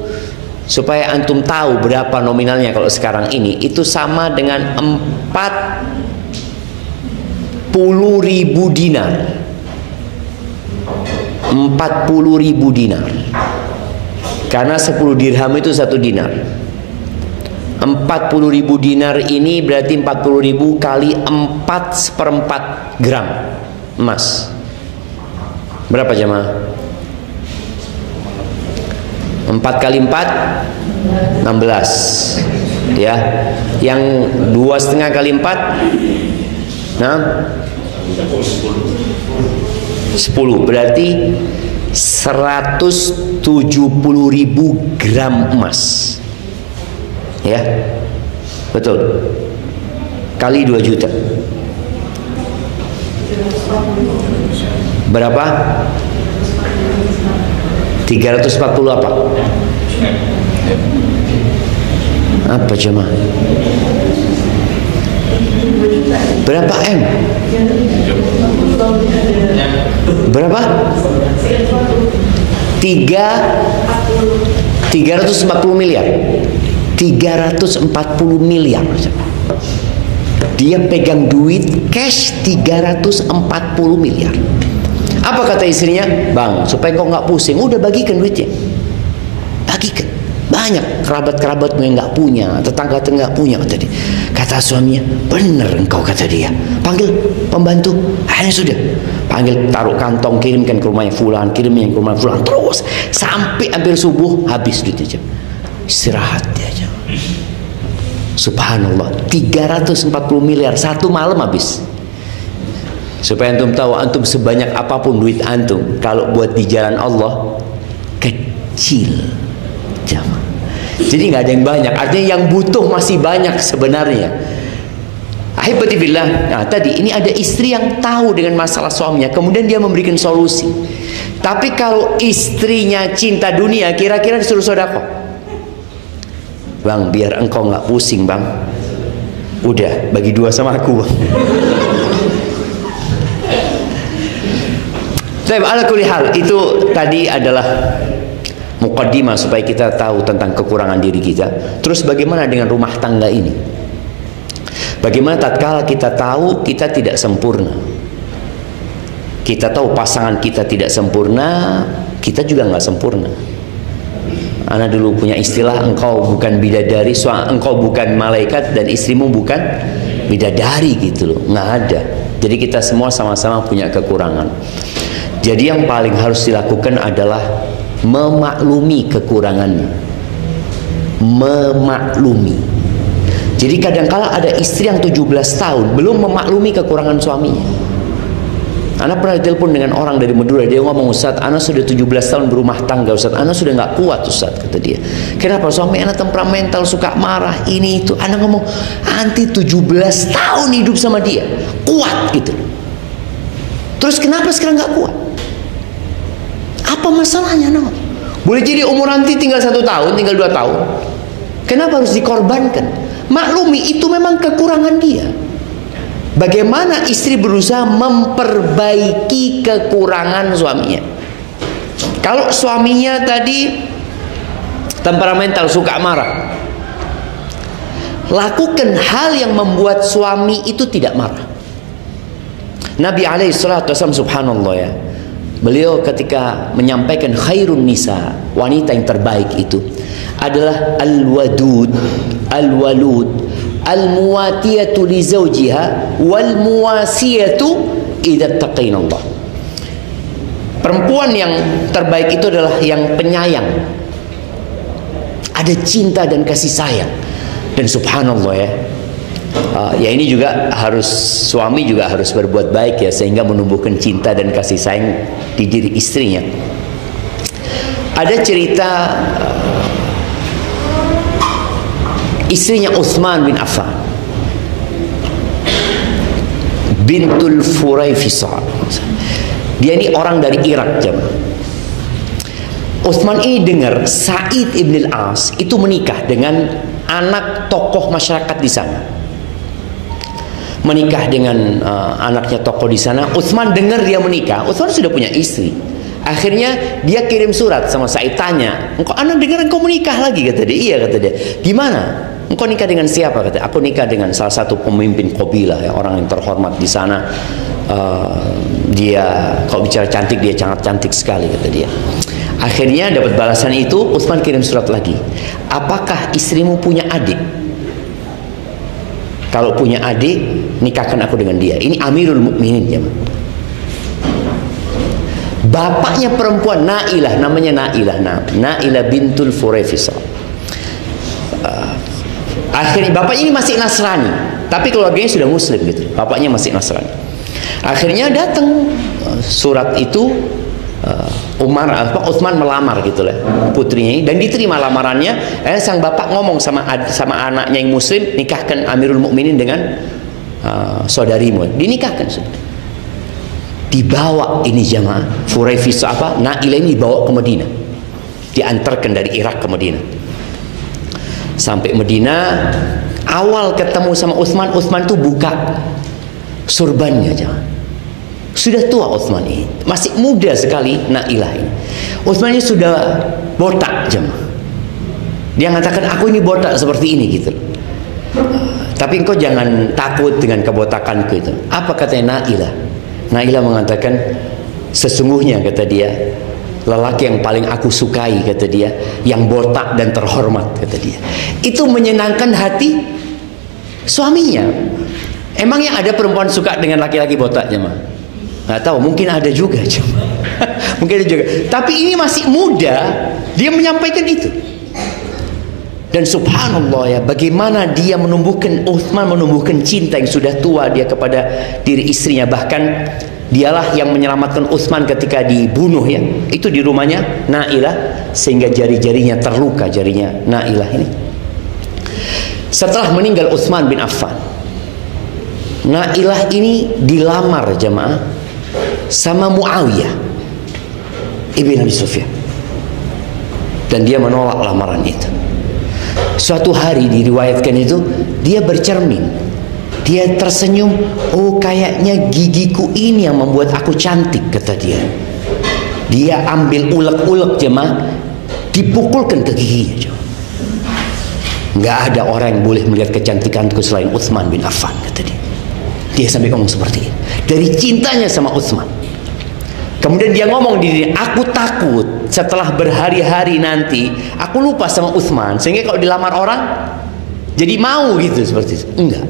supaya antum tahu berapa nominalnya kalau sekarang ini, itu sama dengan 40.000 dinar. 40.000 dinar. Karena 10 dirham itu 1 dinar. 40.000 dinar ini berarti 40.000 kali 4/4 gram emas. Berapa jemaah? 4 kali 4 16 ya. Yang 2,5 kali 4 10, berarti 170.000 gram emas ya, betul, kali 2 juta berapa? 340 apa? Apa jemaah? Berapa M? Berapa? 340 miliar. 340 miliar. Dia pegang duit cash 340 miliar. Apa kata istrinya? "Bang, supaya kau nggak pusing, udah bagikan duitnya. Bagikan. Banyak kerabat-kerabatmu yang nggak punya, tetangga-tetangga nggak punya," kata dia. Kata suaminya, "Bener engkau," kata dia. "Panggil pembantu." Akhirnya sudah. Panggil, taruh kantong, kirimkan ke rumahnya fulan, kirimnya ke rumah fulan, terus sampai hampir subuh habis duitnya. Istirahat dia aja. Subhanallah, 340 miliar satu malam habis. Supaya antum tahu, antum sebanyak apapun duit antum, kalau buat di jalan Allah kecil, jamaah. Jadi nggak ada yang banyak. Artinya yang butuh masih banyak sebenarnya. Ahibati billah. Nah, tadi ini ada istri yang tahu dengan masalah suaminya, kemudian dia memberikan solusi. Tapi kalau istrinya cinta dunia, kira-kira disuruh sedekah. Bang, biar engkau nggak pusing, bang. Udah, bagi 2 sama aku, bang. Ala kulli hal, itu tadi adalah muqaddimah supaya kita tahu tentang kekurangan diri kita. Terus bagaimana dengan rumah tangga ini? Bagaimana tatkala kita tahu kita tidak sempurna? Kita tahu pasangan kita tidak sempurna, kita juga nggak sempurna. Ana dulu punya istilah, engkau bukan bidadari, engkau bukan malaikat dan istrimu bukan bidadari gitu loh. Nggak ada. Jadi kita semua sama-sama punya kekurangan. Jadi yang paling harus dilakukan adalah memaklumi kekurangannya. Memaklumi. Jadi kadangkala ada istri yang 17 tahun belum memaklumi kekurangan suaminya. Ana pernah telepon dengan orang dari Madura, dia ngomong, Ustaz, Ana sudah 17 tahun berumah tangga, Ustaz, Ana sudah nggak kuat, Ustaz, kata dia. Kenapa? Suami Ana temperamental, suka marah, ini itu. Ana ngomong, anti 17 tahun hidup sama dia, kuat gitu. Terus kenapa sekarang nggak kuat? Apa masalahnya? No? Boleh jadi umur nanti tinggal 1 tahun, tinggal 2 tahun. Kenapa harus dikorbankan? Maklumi itu memang kekurangan dia. Bagaimana istri berusaha memperbaiki kekurangan suaminya? Kalau suaminya tadi temperamental, suka marah, lakukan hal yang membuat suami itu tidak marah. Nabi alaihissalatu wassalam, subhanallah ya, beliau ketika menyampaikan khairun nisa, wanita yang terbaik itu adalah al-wadud, al-walud, al-muwatiyatu li zawjiha wal muwasiyatu idza taqinallah. Perempuan yang terbaik itu adalah yang penyayang, ada cinta dan kasih sayang. Dan subhanallah ya, ya ini juga harus, suami juga harus berbuat baik ya, sehingga menumbuhkan cinta dan kasih sayang di diri istrinya. Ada cerita istrinya Utsman bin Affan, bintul Furaifisah. Dia ini orang dari Irak, jemaah. Utsman ini dengar Sa'id ibn al-As itu menikah dengan anak tokoh masyarakat di sana. Menikah dengan anaknya tokoh di sana. Utsman dengar dia menikah. Utsman sudah punya istri. Akhirnya dia kirim surat sama Sa'id, tanya, engkau, anak dengar engkau menikah lagi, kata dia. Iya, kata dia. Gimana? Engkau nikah dengan siapa? Kata, aku nikah dengan salah satu pemimpin kabilah, ya, orang yang terhormat di sana. Dia kalau bicara cantik, dia sangat cantik sekali, kata dia. Akhirnya dapat balasan itu, Utsman kirim surat lagi. Apakah istrimu punya adik? Kalau punya adik, nikahkan aku dengan dia. Ini Amirul Mukminin, ya. Bapaknya perempuan Nailah, namanya Nailah, Nailah bintul Furaifisah. Akhirnya bapaknya ini masih Nasrani, tapi keluarganya sudah Muslim gitu. Bapaknya masih Nasrani. Akhirnya datang surat itu, Utsman melamar gitu lah putrinya ini, dan diterima lamarannya. Sang bapak ngomong sama anaknya yang Muslim, nikahkan Amirul Mukminin dengan saudarimu. Dinikahkan. Dibawa ini jamaah Furaifisah Nailah ini dibawa ke Madinah, diantarkan dari Irak ke Madinah. Sampai Madinah, awal ketemu sama Utsman, Utsman tuh buka surbannya jamaah. Sudah tua Utsman ini, masih muda sekali Nailah ini. Utsman ini sudah botak jemaah. Dia mengatakan, aku ini botak seperti ini gitu. Tapi engkau jangan takut dengan kebotakanku itu. Apa katanya Nailah? Nailah mengatakan, sesungguhnya kata dia, lelaki yang paling aku sukai, kata dia, yang botak dan terhormat, kata dia. Itu menyenangkan hati suaminya. Emangnya ada perempuan suka dengan laki-laki botaknya mah? Nggak tahu, mungkin ada juga, mungkin ada juga. Tapi ini masih muda, dia menyampaikan itu. Dan subhanallah ya, bagaimana dia menumbuhkan, Uthman menumbuhkan cinta yang sudah tua dia kepada diri istrinya. Bahkan dialah yang menyelamatkan Uthman ketika dibunuh ya. Itu di rumahnya Nailah, sehingga jari-jarinya terluka, jarinya Nailah ini. Setelah meninggal Uthman bin Affan, Nailah ini dilamar jamaah sama Muawiyah ibn Abi Sufyan, dan dia menolak lamaran itu. Suatu hari diriwayatkan itu dia bercermin, dia tersenyum, oh kayaknya gigiku ini yang membuat aku cantik, kata dia. Dia ambil ulek-ulek jemaah, dipukulkan ke giginya. Nggak ada orang yang boleh melihat kecantikanku selain Uthman bin Affan, kata dia. Dia sampai ngomong seperti ini dari cintanya sama Uthman. Kemudian dia ngomong di diri, aku takut setelah berhari-hari nanti aku lupa sama Uthman, sehingga kalau dilamar orang jadi mau gitu seperti itu. Enggak,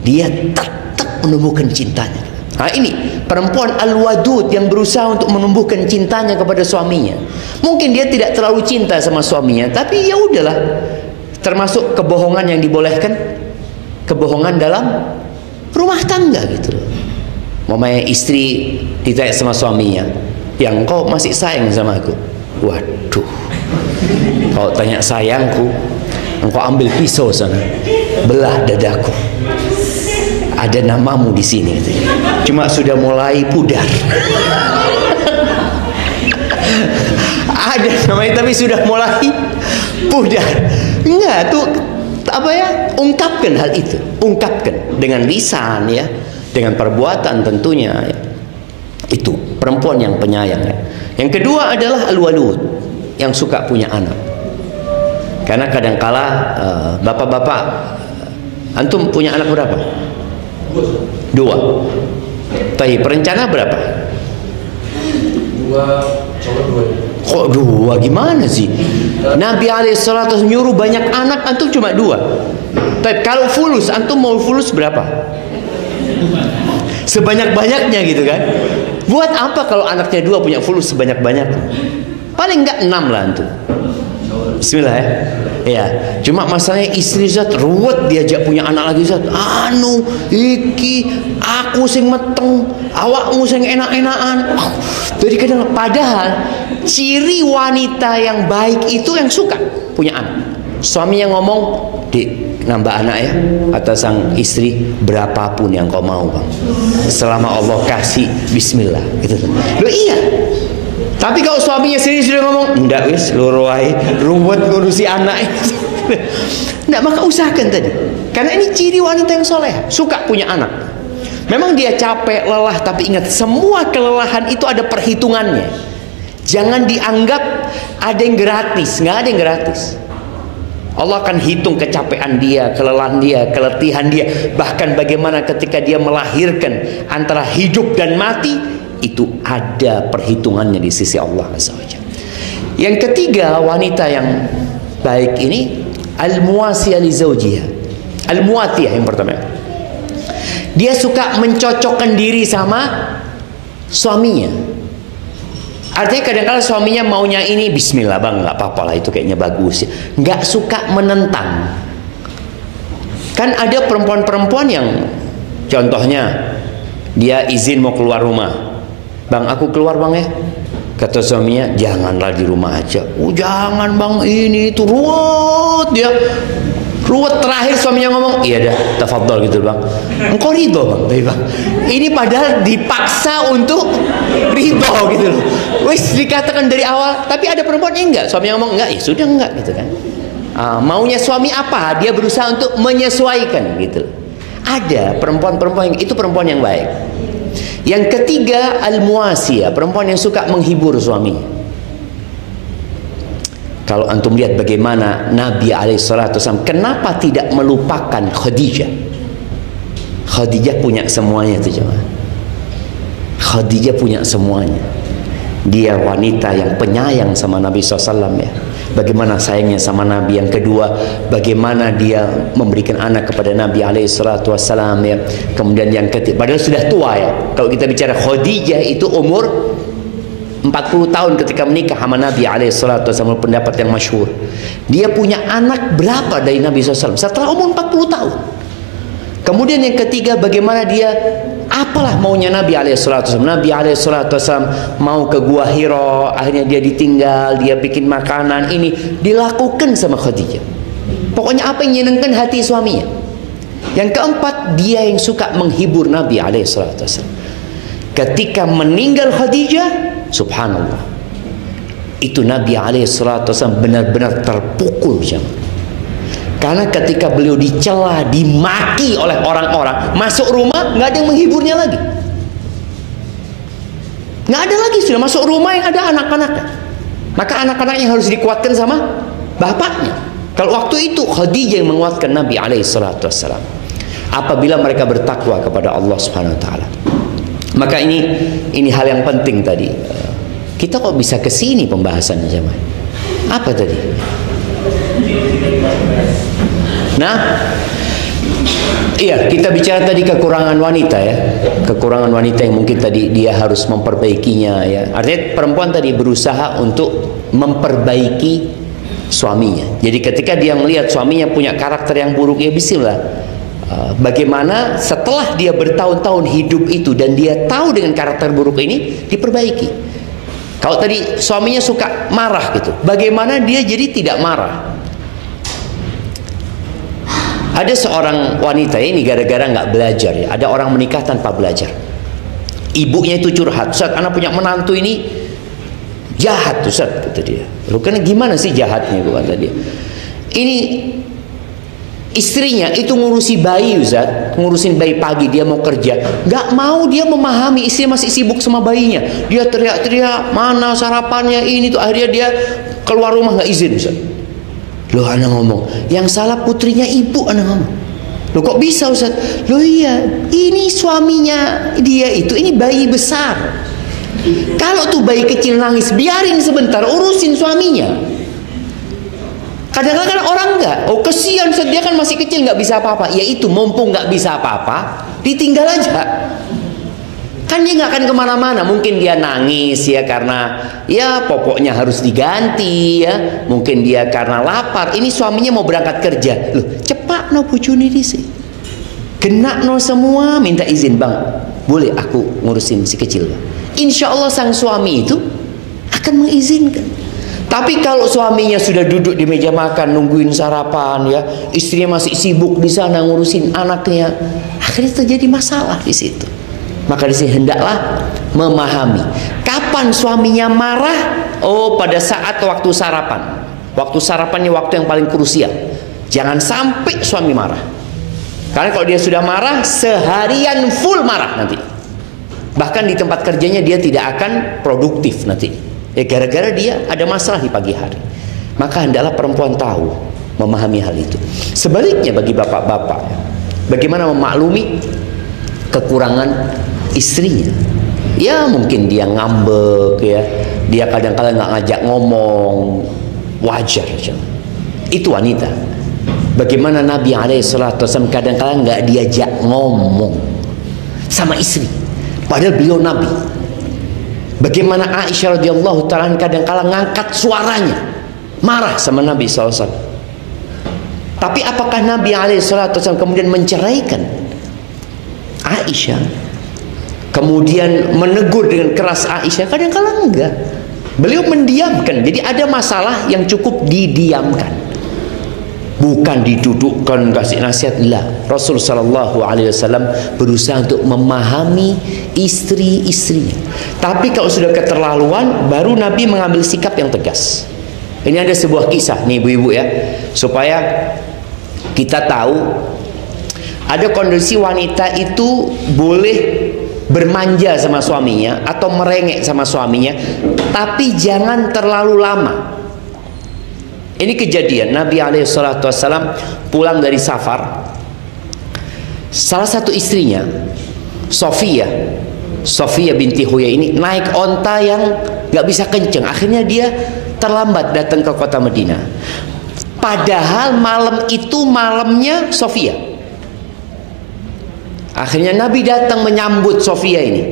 dia tetap menumbuhkan cintanya. Nah ini perempuan al-wadud yang berusaha untuk menumbuhkan cintanya kepada suaminya. Mungkin dia tidak terlalu cinta sama suaminya, tapi ya udahlah. Termasuk kebohongan yang dibolehkan, kebohongan dalam rumah tangga gitu loh. Mamanya istri ditanya sama suaminya, yang kau masih sayang sama aku? Waduh, kau tanya sayangku, engkau ambil pisau sana, belah dadaku. Ada namamu di sini, cuma sudah mulai pudar. Ada namanya tapi sudah mulai pudar. Enggak tuh apa ya? Ungkapkan hal itu, ungkapkan dengan lisan ya. Dengan perbuatan tentunya ya. Itu perempuan yang penyayang ya. Yang kedua adalah al-walud, yang suka punya anak. Karena kadangkala bapak-bapak, antum punya anak berapa? Dua. Tapi perencana berapa? Dua, cowok dua. Kok dua? Gimana sih? Nabi alaihissalam nyuruh banyak anak, antum cuma dua. Tapi kalau fulus, antum mau fulus berapa? Sebanyak-banyaknya gitu kan. Buat apa kalau anaknya dua punya fulus sebanyak-banyaknya? Paling enggak 6 lah antum. Bismillah ya. Ya, cuma masalahnya istri Zat ruwet diajak punya anak lagi Zat. Anu, iki aku sing meteng, awakmu sing enak-enakan. Jadi kadang padahal ciri wanita yang baik itu yang suka punya anak. Suaminya ngomong, "Dik, nambah anak ya," kata sang istri, "berapapun yang kau mau bang, selama Allah kasih, bismillah." Gitu. Loh iya. Tapi kalau suaminya sendiri sudah ngomong, "Ndak wis, loro wae, ruwet ngurusi anak." Ndak, maka usahakan tadi. Karena ini ciri wanita yang soleh, suka punya anak. Memang dia capek, lelah, tapi ingat semua kelelahan itu ada perhitungannya. Jangan dianggap ada yang gratis, nggak ada yang gratis. Allah akan hitung kecapean dia, kelelahan dia, keletihan dia, bahkan bagaimana ketika dia melahirkan antara hidup dan mati, itu ada perhitungannya di sisi Allah Azza wa Jalla. Yang ketiga, wanita yang baik ini al-muwasiyah li zawjiha. Al-muwatiyah yang pertama. Dia suka mencocokkan diri sama suaminya. Artinya kadang-kadang suaminya maunya ini, bismillah bang, nggak apa-apa lah itu kayaknya bagus. Nggak suka menentang. Kan ada perempuan-perempuan yang contohnya dia izin mau keluar rumah, bang aku keluar bang ya. Kata suaminya, janganlah di rumah aja. Oh jangan bang, ini itu ruwet dia. Ruwet, terakhir suaminya ngomong, iya dah, tafadhol gitu bang. Engkau ridho bang, tapi bang, ini padahal dipaksa untuk ridho gitu loh. Wis dikatakan dari awal, tapi ada perempuan yang enggak, suaminya ngomong enggak, ya sudah enggak gitu kan. Maunya suami apa, dia berusaha untuk menyesuaikan gitu. Ada perempuan-perempuan yang itu perempuan yang baik. Yang ketiga al-muwasiyah, perempuan yang suka menghibur suaminya. Kalau antum lihat bagaimana Nabi alaihissalam kenapa tidak melupakan Khadijah. Khadijah punya semuanya itu jemaah. Khadijah punya semuanya. Dia wanita yang penyayang sama Nabi SAW ya. Bagaimana sayangnya sama Nabi. Yang kedua, bagaimana dia memberikan anak kepada Nabi alaihissalam ya. Kemudian yang ketiga, padahal sudah tua ya. Kalau kita bicara Khadijah itu umur tahun ketika menikah sama Nabi SAW, pendapat yang masyhur. Dia punya anak berapa dari Nabi SAW setelah umur 40 tahun. Kemudian yang ketiga, bagaimana dia, apalah maunya Nabi SAW. Nabi SAW mau ke Gua Hira, akhirnya dia ditinggal, dia bikin makanan, ini dilakukan sama Khadijah. Pokoknya apa yang menyenangkan hati suaminya. Yang keempat, dia yang suka menghibur Nabi SAW. Ketika meninggal Khadijah, subhanallah, itu Nabi SAW benar-benar terpukul jemaah. Karena ketika beliau dicela, dimaki oleh orang-orang, masuk rumah nggak ada yang menghiburnya lagi. Nggak ada lagi, sudah masuk rumah yang ada anak-anaknya. Maka anak-anaknya harus dikuatkan sama bapaknya. Kalau waktu itu Khadijah yang menguatkan Nabi SAW. Apabila mereka bertakwa kepada Allah Subhanahu Wa Taala. Maka ini hal yang penting tadi. Kita kok bisa ke sini pembahasannya jemaah? Apa tadi? Nah, iya, kita bicara tadi kekurangan wanita ya. Kekurangan wanita yang mungkin tadi dia harus memperbaikinya ya. Artinya perempuan tadi berusaha untuk memperbaiki suaminya. Jadi ketika dia melihat suaminya punya karakter yang buruk, ya bismillah. Bagaimana setelah dia bertahun-tahun hidup itu dan dia tahu dengan karakter buruk ini, diperbaiki. Kalau tadi suaminya suka marah gitu, bagaimana dia jadi tidak marah? Ada seorang wanita ini gara-gara nggak belajar ya. Ada orang menikah tanpa belajar. Ibunya itu curhat, Ustaz, anak punya menantu ini jahat, Ustaz, kata dia. Lu kan gimana sih jahatnya, kata dia. Ini istrinya itu ngurusi bayi, Ustaz, ngurusin bayi pagi, dia mau kerja, nggak mau dia memahami, istrinya masih sibuk sama bayinya. Dia teriak-teriak, mana sarapannya ini tuh, akhirnya dia keluar rumah nggak izin, Ustaz. Loh, anak ngomong, yang salah putrinya ibu, anak ngomong. Loh, kok bisa, Ustaz? Loh iya, ini suaminya dia itu, ini bayi besar. Kalau tuh bayi kecil nangis, biarin sebentar, urusin suaminya. Kadang-kadang orang enggak, oh kesian, dia kan masih kecil nggak bisa apa-apa. Ya itu, mumpung nggak bisa apa-apa, ditinggal aja. Kan dia nggak akan kemana-mana. Mungkin dia nangis ya karena ya popoknya harus diganti ya. Mungkin dia karena lapar. Ini suaminya mau berangkat kerja. Loh, cepat no bojone dhisik. Genak no semua, minta izin, Bang. Boleh aku ngurusin si kecil, Bang. Insya Allah sang suami itu akan mengizinkan. Tapi kalau suaminya sudah duduk di meja makan nungguin sarapan ya, istrinya masih sibuk di sana ngurusin anaknya, akhirnya terjadi masalah di situ. Maka di sini hendaklah memahami kapan suaminya marah. Oh, pada saat waktu sarapan. Waktu sarapannya waktu yang paling krusial. Jangan sampai suami marah. Karena kalau dia sudah marah, seharian full marah nanti. Bahkan di tempat kerjanya dia tidak akan produktif nanti. Gara-gara dia ada masalah di pagi hari. Maka hendaklah perempuan tahu, memahami hal itu. Sebaliknya bagi bapak-bapak, bagaimana memaklumi kekurangan istrinya? Ya mungkin dia ngambek ya, dia kadang-kadang nggak ngajak ngomong, wajar aja. Itu wanita. Bagaimana Nabi SAW kadang-kadang nggak diajak ngomong sama istri, padahal beliau Nabi. Bagaimana Aisyah radhiyallahu ta'ala kadang-kadang ngangkat suaranya, marah sama Nabi SAW. Tapi apakah Nabi SAW kemudian menceraikan Aisyah, kemudian menegur dengan keras Aisyah? Kadang-kadang enggak. Beliau mendiamkan. Jadi ada masalah yang cukup didiamkan, bukan didudukkan kasih nasihat. Lah, Rasul sallallahu alaihi wasallam berusaha untuk memahami istri-istrinya. Tapi kalau sudah keterlaluan, baru Nabi mengambil sikap yang tegas. Ini ada sebuah kisah nih ibu-ibu ya, supaya kita tahu ada kondisi wanita itu boleh bermanja sama suaminya atau merengek sama suaminya, tapi jangan terlalu lama. Ini kejadian Nabi SAW pulang dari safar. Salah satu istrinya, Sofia binti Huyai ini naik onta yang nggak bisa kenceng. Akhirnya dia terlambat datang ke kota Madinah. Padahal malam itu malamnya Sofia. Akhirnya Nabi datang menyambut Sofia ini.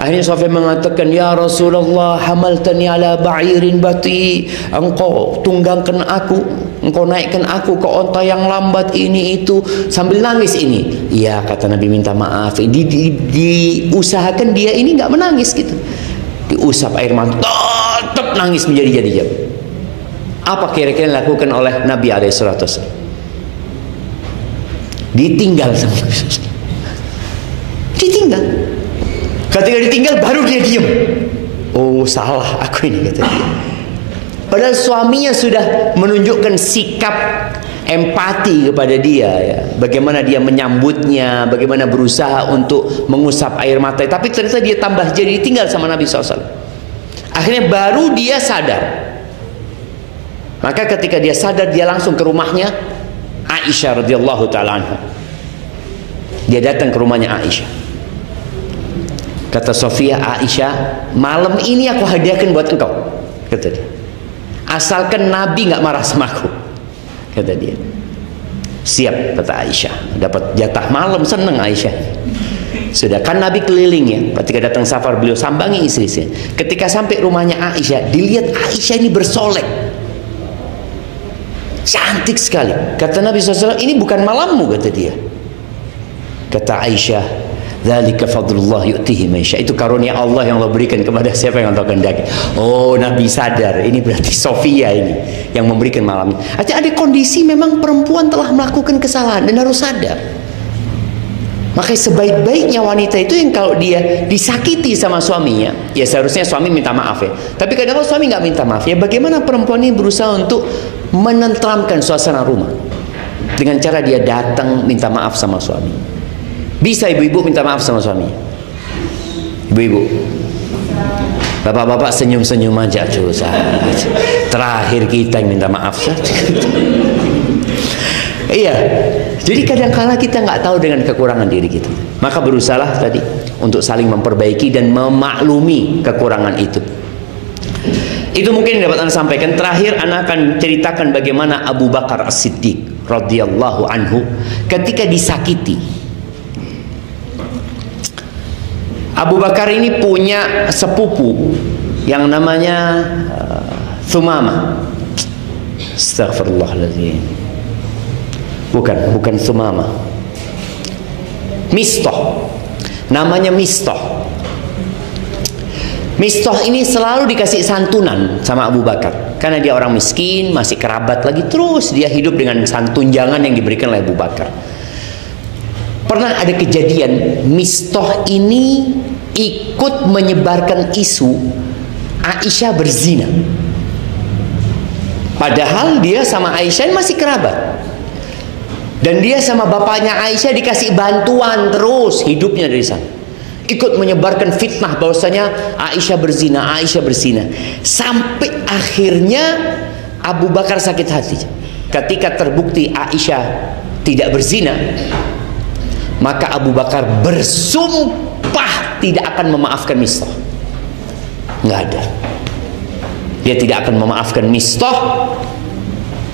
Akhirnya Sofia mengatakan, ya Rasulullah, hamaltani ala ba'irin bati, engkau tunggangkan aku, engkau naikkan aku ke onta yang lambat ini itu, sambil nangis ini. Ya, kata Nabi, minta maaf. Diusahakan dia ini nggak menangis gitu, diusap air mata, tetap nangis menjadi-jadi. Apa kira-kira dilakukan oleh Nabi SAW? Ditinggal sama Nabi SAW. Ditinggal. Ketika ditinggal baru dia diam. Oh, salah aku ini, kata dia. Padahal suaminya sudah menunjukkan sikap empati kepada dia, ya. Bagaimana dia menyambutnya, bagaimana berusaha untuk mengusap air mata. Tapi ternyata dia tambah jadi ditinggal sama Nabi SAW. Akhirnya baru dia sadar. Maka ketika dia sadar, dia langsung ke rumahnya Aisyah radhiyallahu taala anha. Dia datang ke rumahnya Aisyah. Kata Sofia, Aisyah, malam ini aku hadiahkan buat engkau, kata dia. Asalkan Nabi nggak marah sama aku, kata dia. Siap, kata Aisyah. Dapat jatah malam, seneng Aisyah. Sudah kan Nabi keliling ya. Ketika datang safar, beliau sambangi istri-istri. Ketika sampai rumahnya Aisyah, dilihat Aisyah ini bersolek, cantik sekali. Kata Nabi SAW, ini bukan malammu, kata dia. Kata Aisyah, dzalika fadlullah yu'tihi man yasha. Itu karunia Allah yang Allah berikan kepada siapa yang Allah kehendaki. Oh, Nabi sadar, ini berarti Sofia ini yang memberikan malam ini. Artinya ada kondisi memang perempuan telah melakukan kesalahan dan harus sadar. Makanya sebaik-baiknya wanita itu yang kalau dia disakiti sama suaminya, ya seharusnya suami minta maaf ya. Tapi kadang kalau suami nggak minta maaf, ya bagaimana perempuan ini berusaha untuk menenteramkan suasana rumah dengan cara dia datang minta maaf sama suami. Bisa ibu-ibu minta maaf sama suami? Ibu-ibu, bapak-bapak senyum-senyum aja, terakhir kita yang minta maaf. Iya, jadi kadang-kala kita nggak tahu dengan kekurangan diri kita. Maka berusahalah tadi untuk saling memperbaiki dan memaklumi kekurangan itu. Itu mungkin yang dapat Anda sampaikan. Terakhir, Anda akan ceritakan bagaimana Abu Bakar As-Siddiq radhiyallahu anhu ketika disakiti. Abu Bakar ini punya sepupu yang namanya Thumamah. Astaghfirullahaladzim. Bukan Thumamah. Mistah. Namanya Mistah. Mistah ini selalu dikasih santunan sama Abu Bakar. Karena dia orang miskin, masih kerabat lagi. Terus dia hidup dengan tunjangan yang diberikan oleh Abu Bakar. Pernah ada kejadian Mistah ini ikut menyebarkan isu Aisyah berzina. Padahal dia sama Aisyah masih kerabat. Dan dia sama bapaknya Aisyah dikasih bantuan terus hidupnya dari sana. Ikut menyebarkan fitnah bahwasanya Aisyah berzina, Aisyah berzina. Sampai akhirnya Abu Bakar sakit hati. Ketika terbukti Aisyah tidak berzina, maka Abu Bakar bersumpah tidak akan memaafkan Mistah. Nggak ada. Dia tidak akan memaafkan Mistah,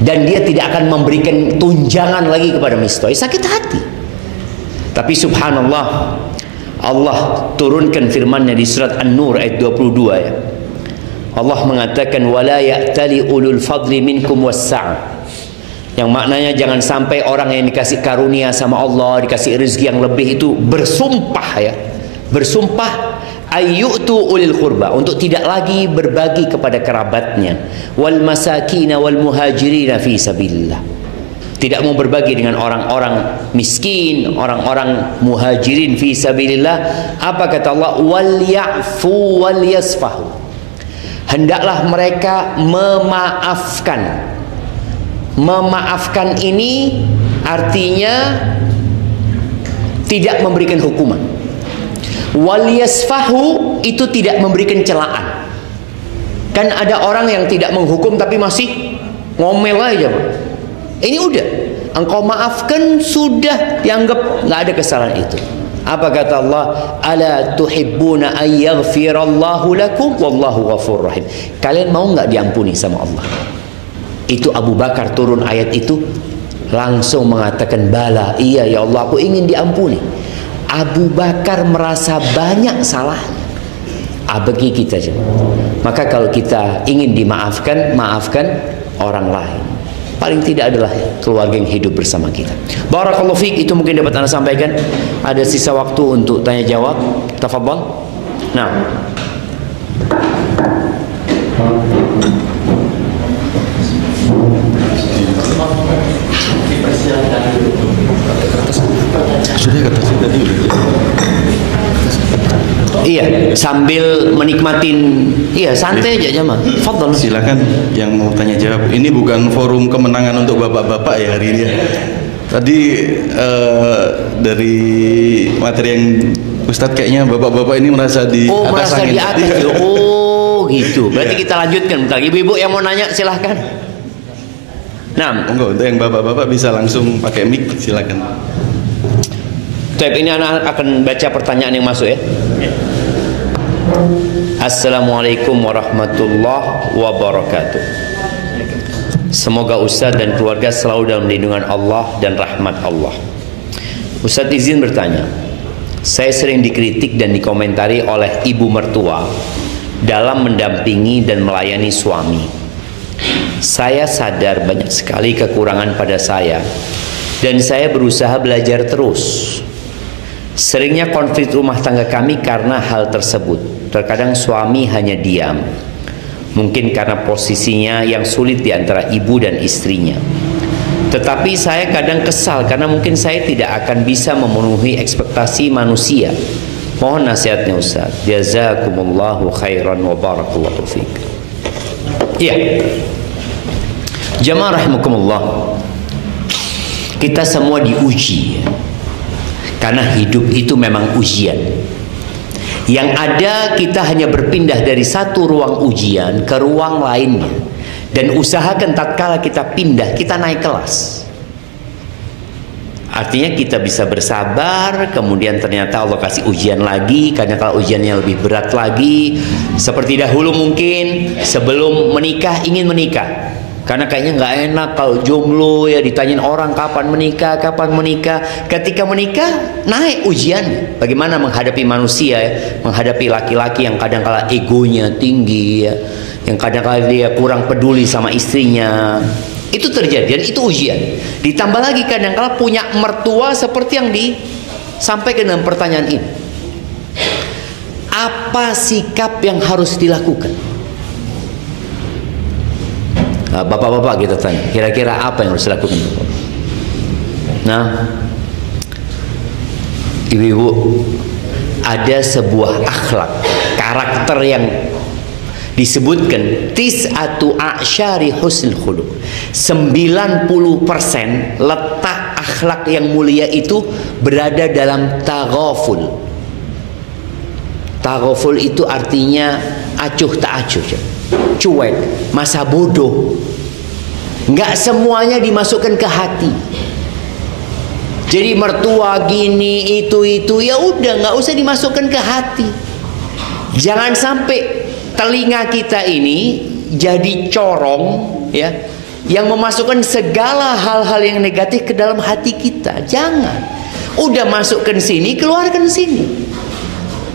dan dia tidak akan memberikan tunjangan lagi kepada Mistah. Sakit hati. Tapi subhanallah, Allah turunkan firman-Nya di surat An-Nur ayat 22 ya. Allah mengatakan wala ya'tali ulul fadli minkum was-sa'a. Yang maknanya jangan sampai orang yang dikasih karunia sama Allah, dikasih rezeki yang lebih itu bersumpah ya. Bersumpah ayyutu ulil qurba, untuk tidak lagi berbagi kepada kerabatnya, wal masakina wal muhajirina fi sabilillah. Tidak mau berbagi dengan orang-orang miskin, orang-orang muhajirin fi sabilillah. Apa kata Allah? Wal ya'fu wal yasfahu. Hendaklah mereka memaafkan. Memaafkan ini artinya tidak memberikan hukuman. Wal yasfahu itu tidak memberikan celaan. Kan ada orang yang tidak menghukum tapi masih ngomel aja, Pak. Ini udah, engkau maafkan sudah dianggap nggak ada kesalahan itu. Apa kata Allah? Ala tuhibbuna an yaghfirallahu lakum wallahu ghafurur rahim. Kalian mau nggak diampuni sama Allah? Itu Abu Bakar turun ayat itu langsung mengatakan bala, iya ya Allah, aku ingin diampuni. Abu Bakar merasa banyak salahnya. bagi kita saja. Maka kalau kita ingin dimaafkan, maafkan orang lain. Paling tidak adalah keluarga yang hidup bersama kita. Barakallahu fiik, itu mungkin dapat Anda sampaikan. Ada sisa waktu untuk tanya jawab. Tafadhal. Nah. Sudah kata saya tadi udah. Iya, sambil menikmatin, iya santai aja Jamal. Fadhal. Silakan yang mau tanya jawab. Ini bukan forum kemenangan untuk bapak-bapak ya hari ini ya. Tadi dari materi yang Ustadz kayaknya bapak-bapak ini merasa di atas merasa angin. di atas. Oh gitu. Berarti kita lanjutkan. Bentar. Ibu-ibu yang mau nanya silahkan. Nah, Enggak, untuk yang bapak-bapak bisa langsung pakai mic, silakan. ini anak akan baca pertanyaan yang masuk ya. Assalamualaikum warahmatullahi wabarakatuh. Semoga Ustaz dan keluarga selalu dalam lindungan Allah dan rahmat Allah. Ustaz izin bertanya. Saya sering dikritik dan dikomentari oleh ibu mertua dalam mendampingi dan melayani suami. Saya sadar banyak sekali kekurangan pada saya dan saya berusaha belajar terus. Seringnya konflik rumah tangga kami karena hal tersebut. Terkadang suami hanya diam. Mungkin karena posisinya yang sulit di antara ibu dan istrinya. Tetapi saya kadang kesal karena mungkin saya tidak akan bisa memenuhi ekspektasi manusia. Mohon nasihatnya Ustaz. Jazakumullahu khairan wa barakallahu fiik. Iya. Jamaah rahimakumullah. Kita semua diuji. Karena hidup itu memang ujian. Yang ada kita hanya berpindah dari satu ruang ujian ke ruang lainnya. Dan usahakan tatkala kita pindah, kita naik kelas. Artinya kita bisa bersabar, kemudian ternyata Allah kasih ujian lagi, karena kalau ujiannya lebih berat lagi. Seperti dahulu mungkin sebelum menikah ingin menikah. Karena kayaknya nggak enak kalau jomblo ya ditanyain orang kapan menikah, kapan menikah. Ketika menikah naik ujian. Bagaimana menghadapi manusia ya, menghadapi laki-laki yang kadang-kala egonya tinggi ya, yang kadang-kala dia kurang peduli sama istrinya. Itu terjadi dan itu ujian. Ditambah lagi kadang-kala punya mertua seperti yang disampaikan dalam pertanyaan ini. Apa sikap yang harus dilakukan? Bapak-bapak kita tanya, kira-kira apa yang harus dilakukan? Nah, ibu-ibu, ada sebuah akhlak, karakter yang disebutkan tis'atu a'syari husnul khuluq. 90% letak akhlak yang mulia itu berada dalam taghaful. Taghaful itu artinya acuh tak acuh, cuek, masa bodoh. Nggak semuanya dimasukkan ke hati. Jadi mertua gini itu ya udah nggak usah dimasukkan ke hati. Jangan sampai telinga kita ini jadi corong ya, yang memasukkan segala hal-hal yang negatif ke dalam hati kita. Jangan. Udah masukkan sini, keluarkan sini.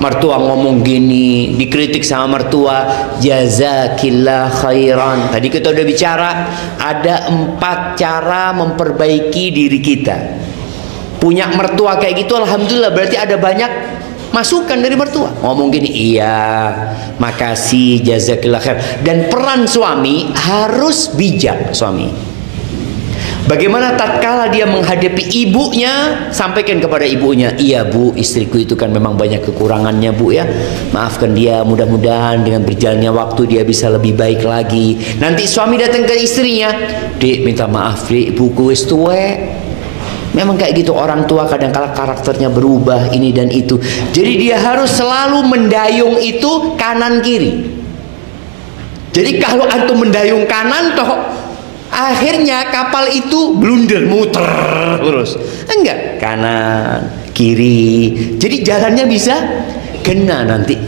Mertua ngomong gini, dikritik sama mertua, jazakillah khairan. Tadi kita udah bicara, ada 4 cara memperbaiki diri kita. Punya mertua kayak gitu, alhamdulillah, berarti ada banyak masukan dari mertua. Ngomong gini, iya, makasih, jazakillah khair. Dan peran suami harus bijak, suami. Bagaimana tatkala dia menghadapi ibunya, sampaikan kepada ibunya, iya bu, istriku itu kan memang banyak kekurangannya bu ya, maafkan dia, mudah-mudahan dengan berjalannya waktu dia bisa lebih baik lagi. Nanti suami datang ke istrinya, dek minta maaf dek, ibuku wis tuwek. Memang kayak gitu orang tua, kadang-kala karakternya berubah ini dan itu. Jadi dia harus selalu mendayung itu kanan kiri. Jadi kalau antum mendayung kanan toh akhirnya kapal itu blunder, muter terus. Enggak, kanan, kiri. Jadi jalannya bisa kena nanti.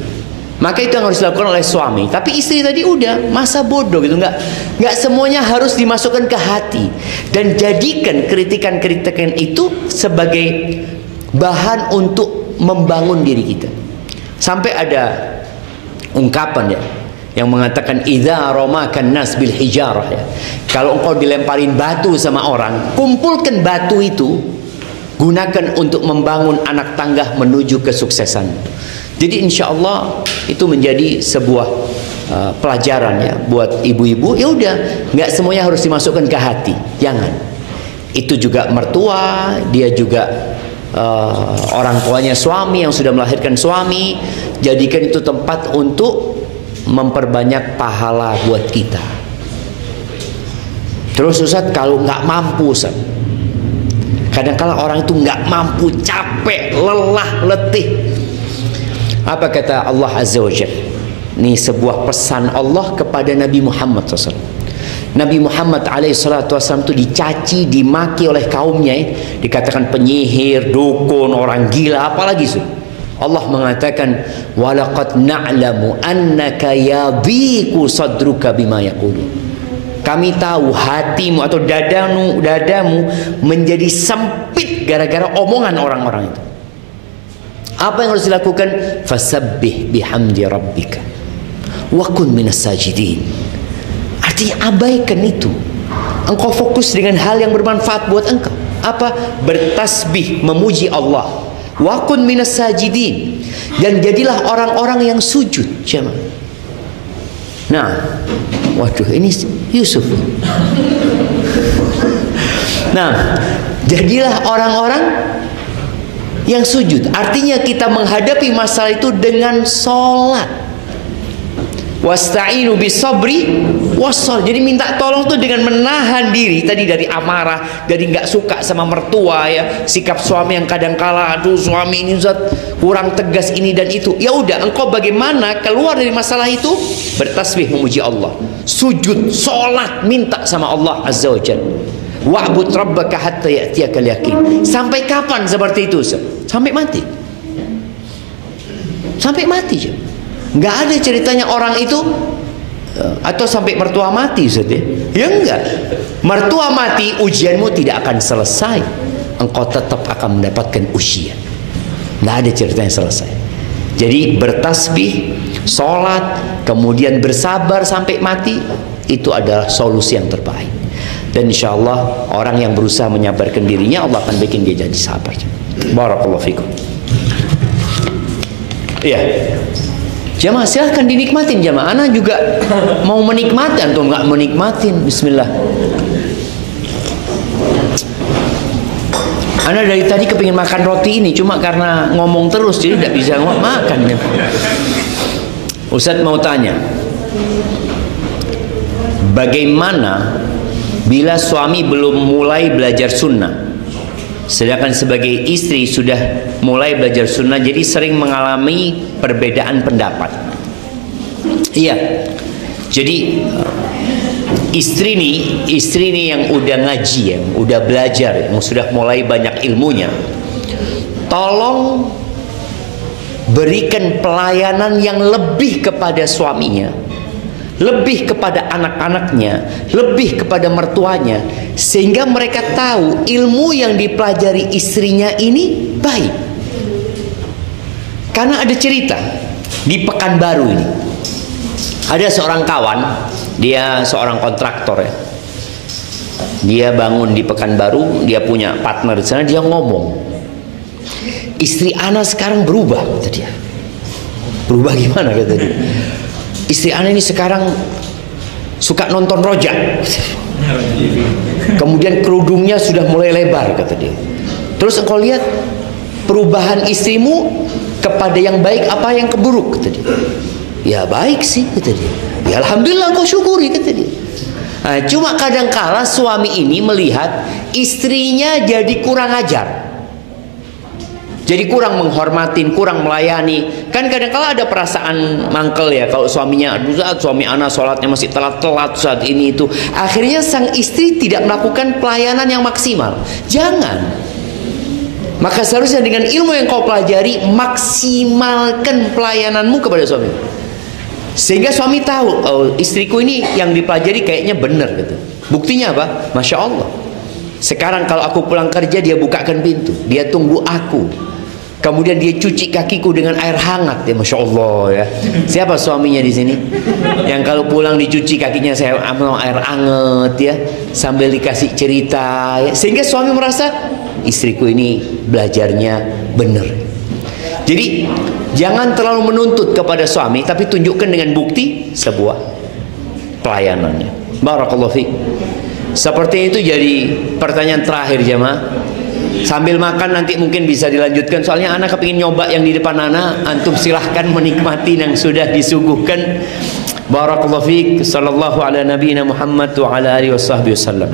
Maka itu yang harus dilakukan oleh suami. Tapi istri tadi udah masa bodoh gitu, enggak semuanya harus dimasukkan ke hati. Dan jadikan kritikan-kritikan itu sebagai bahan untuk membangun diri kita. Sampai ada ungkapan ya yang mengatakan idza ramakan nas bil hijarah ya. Kalau engkau dilemparin batu sama orang, kumpulkan batu itu, gunakan untuk membangun anak tangga menuju kesuksesan. Jadi insya Allah itu menjadi sebuah pelajaran ya buat ibu-ibu. Ya udah, nggak semuanya harus dimasukkan ke hati, jangan. Itu juga mertua, dia juga orang tuanya suami yang sudah melahirkan suami. Jadikan itu tempat untuk memperbanyak pahala buat kita. Terus Ustaz, kalau nggak mampu Ustaz, kadang-kala orang itu nggak mampu, capek, lelah, letih. Apa kata Allah Azza wa Jalla? Ini sebuah pesan Allah kepada Nabi Muhammad SAW. Nabi Muhammad SAW itu dicaci, dimaki oleh kaumnya, dikatakan penyihir, dukun, orang gila, apalagi itu. Allah mengatakan walaqad na'lamu annaka yadhiqu sadruka bima yaqulun. Kami tahu hatimu atau dadamu menjadi sempit gara-gara omongan orang-orang itu. Apa yang harus dilakukan? Fasabbih bihamdi rabbika wa kun minas sajidin. Artinya abaikan itu. Engkau fokus dengan hal yang bermanfaat buat engkau. Apa? Bertasbih, memuji Allah. Wa kun minas sajidin, dan jadilah orang-orang yang sujud. Jemaah. Nah, waduh, ini Yusuf. Nah, jadilah orang-orang yang sujud. Artinya kita menghadapi masalah itu dengan sholat. Wasta'inu bisabri wassal. Jadi minta tolong tuh dengan menahan diri tadi dari amarah, dari nggak suka sama mertua ya, sikap suami yang kadang-kala aduh suami ini kurang tegas ini dan itu. Ya udah, engkau bagaimana keluar dari masalah itu? Bertasbih memuji Allah, sujud, sholat, minta sama Allah Azza wa Jalla. Wa'bud rabbaka hatta ya'tiyakal yaqin. Sampai kapan seperti itu? Sampai mati. Sampai mati aja. Nggak ada ceritanya orang itu atau sampai mertua mati, Ustaz ya? Ya enggak. Mertua mati, ujianmu tidak akan selesai. Engkau tetap akan mendapatkan ujian. Nggak ada ceritanya selesai. Jadi bertasbih, sholat, kemudian bersabar sampai mati, itu adalah solusi yang terbaik. Dan insya Allah orang yang berusaha menyabarkan dirinya, Allah akan bikin dia jadi sabar. Barakallahu fikum. Iya. Jamaah silahkan dinikmatin jamaah. Ana juga mau menikmati, antum nggak menikmatin. Bismillah. Ana dari tadi kepingin makan roti ini, cuma karena ngomong terus jadi tidak bisa makan. Ya. Ustadz mau tanya, bagaimana bila suami belum mulai belajar sunnah, sedangkan sebagai istri sudah mulai belajar sunnah, jadi sering mengalami perbedaan pendapat. Iya, jadi istri nih yang udah ngaji, yang udah belajar, yang sudah mulai banyak ilmunya, tolong berikan pelayanan yang lebih kepada suaminya, lebih kepada anak-anaknya, lebih kepada mertuanya, sehingga mereka tahu ilmu yang dipelajari istrinya ini baik. Karena ada cerita di Pekanbaru ini, ada seorang kawan, dia seorang kontraktor ya, dia bangun di Pekanbaru, dia punya partner di sana, dia ngomong, istri ana sekarang berubah, kata dia. Berubah gimana, kata dia? Istri ana ini sekarang suka nonton rojak, kemudian kerudungnya sudah mulai lebar, kata dia. Terus engkau lihat perubahan istrimu kepada yang baik apa yang keburuk, kata dia. Ya baik sih, kata dia. Ya alhamdulillah, kau syukuri, kata dia. Nah, cuma kadangkala suami ini melihat istrinya jadi kurang ajar, jadi kurang menghormatin, kurang melayani. Kan kadang-kala ada perasaan mangkel ya, kalau suaminya, aduh saat suami anak sholatnya masih telat-telat saat ini itu. Akhirnya sang istri tidak melakukan pelayanan yang maksimal. Jangan. Maka seharusnya dengan ilmu yang kau pelajari, maksimalkan pelayananmu kepada suami. Sehingga suami tahu, oh, istriku ini yang dipelajari kayaknya benar gitu. Buktinya apa? Masya Allah. Sekarang kalau aku pulang kerja, dia bukakan pintu, dia tunggu aku. Kemudian dia cuci kakiku dengan air hangat, ya Masya Allah ya. Siapa suaminya di sini? Yang kalau pulang dicuci kakinya saya ambil air hangat ya, sambil dikasih cerita ya. Sehingga suami merasa istriku ini belajarnya benar. Jadi jangan terlalu menuntut kepada suami, tapi tunjukkan dengan bukti sebuah pelayanannya. Barakallahu fiik. Seperti itu jadi pertanyaan terakhir jemaah. Sambil makan nanti mungkin bisa dilanjutkan, soalnya anak kepingin nyoba yang di depan anak. Antum silahkan menikmati yang sudah disuguhkan. Barakallahu fiik. Sallallahu ala nabiyina Muhammad wa ala alihi wasallam.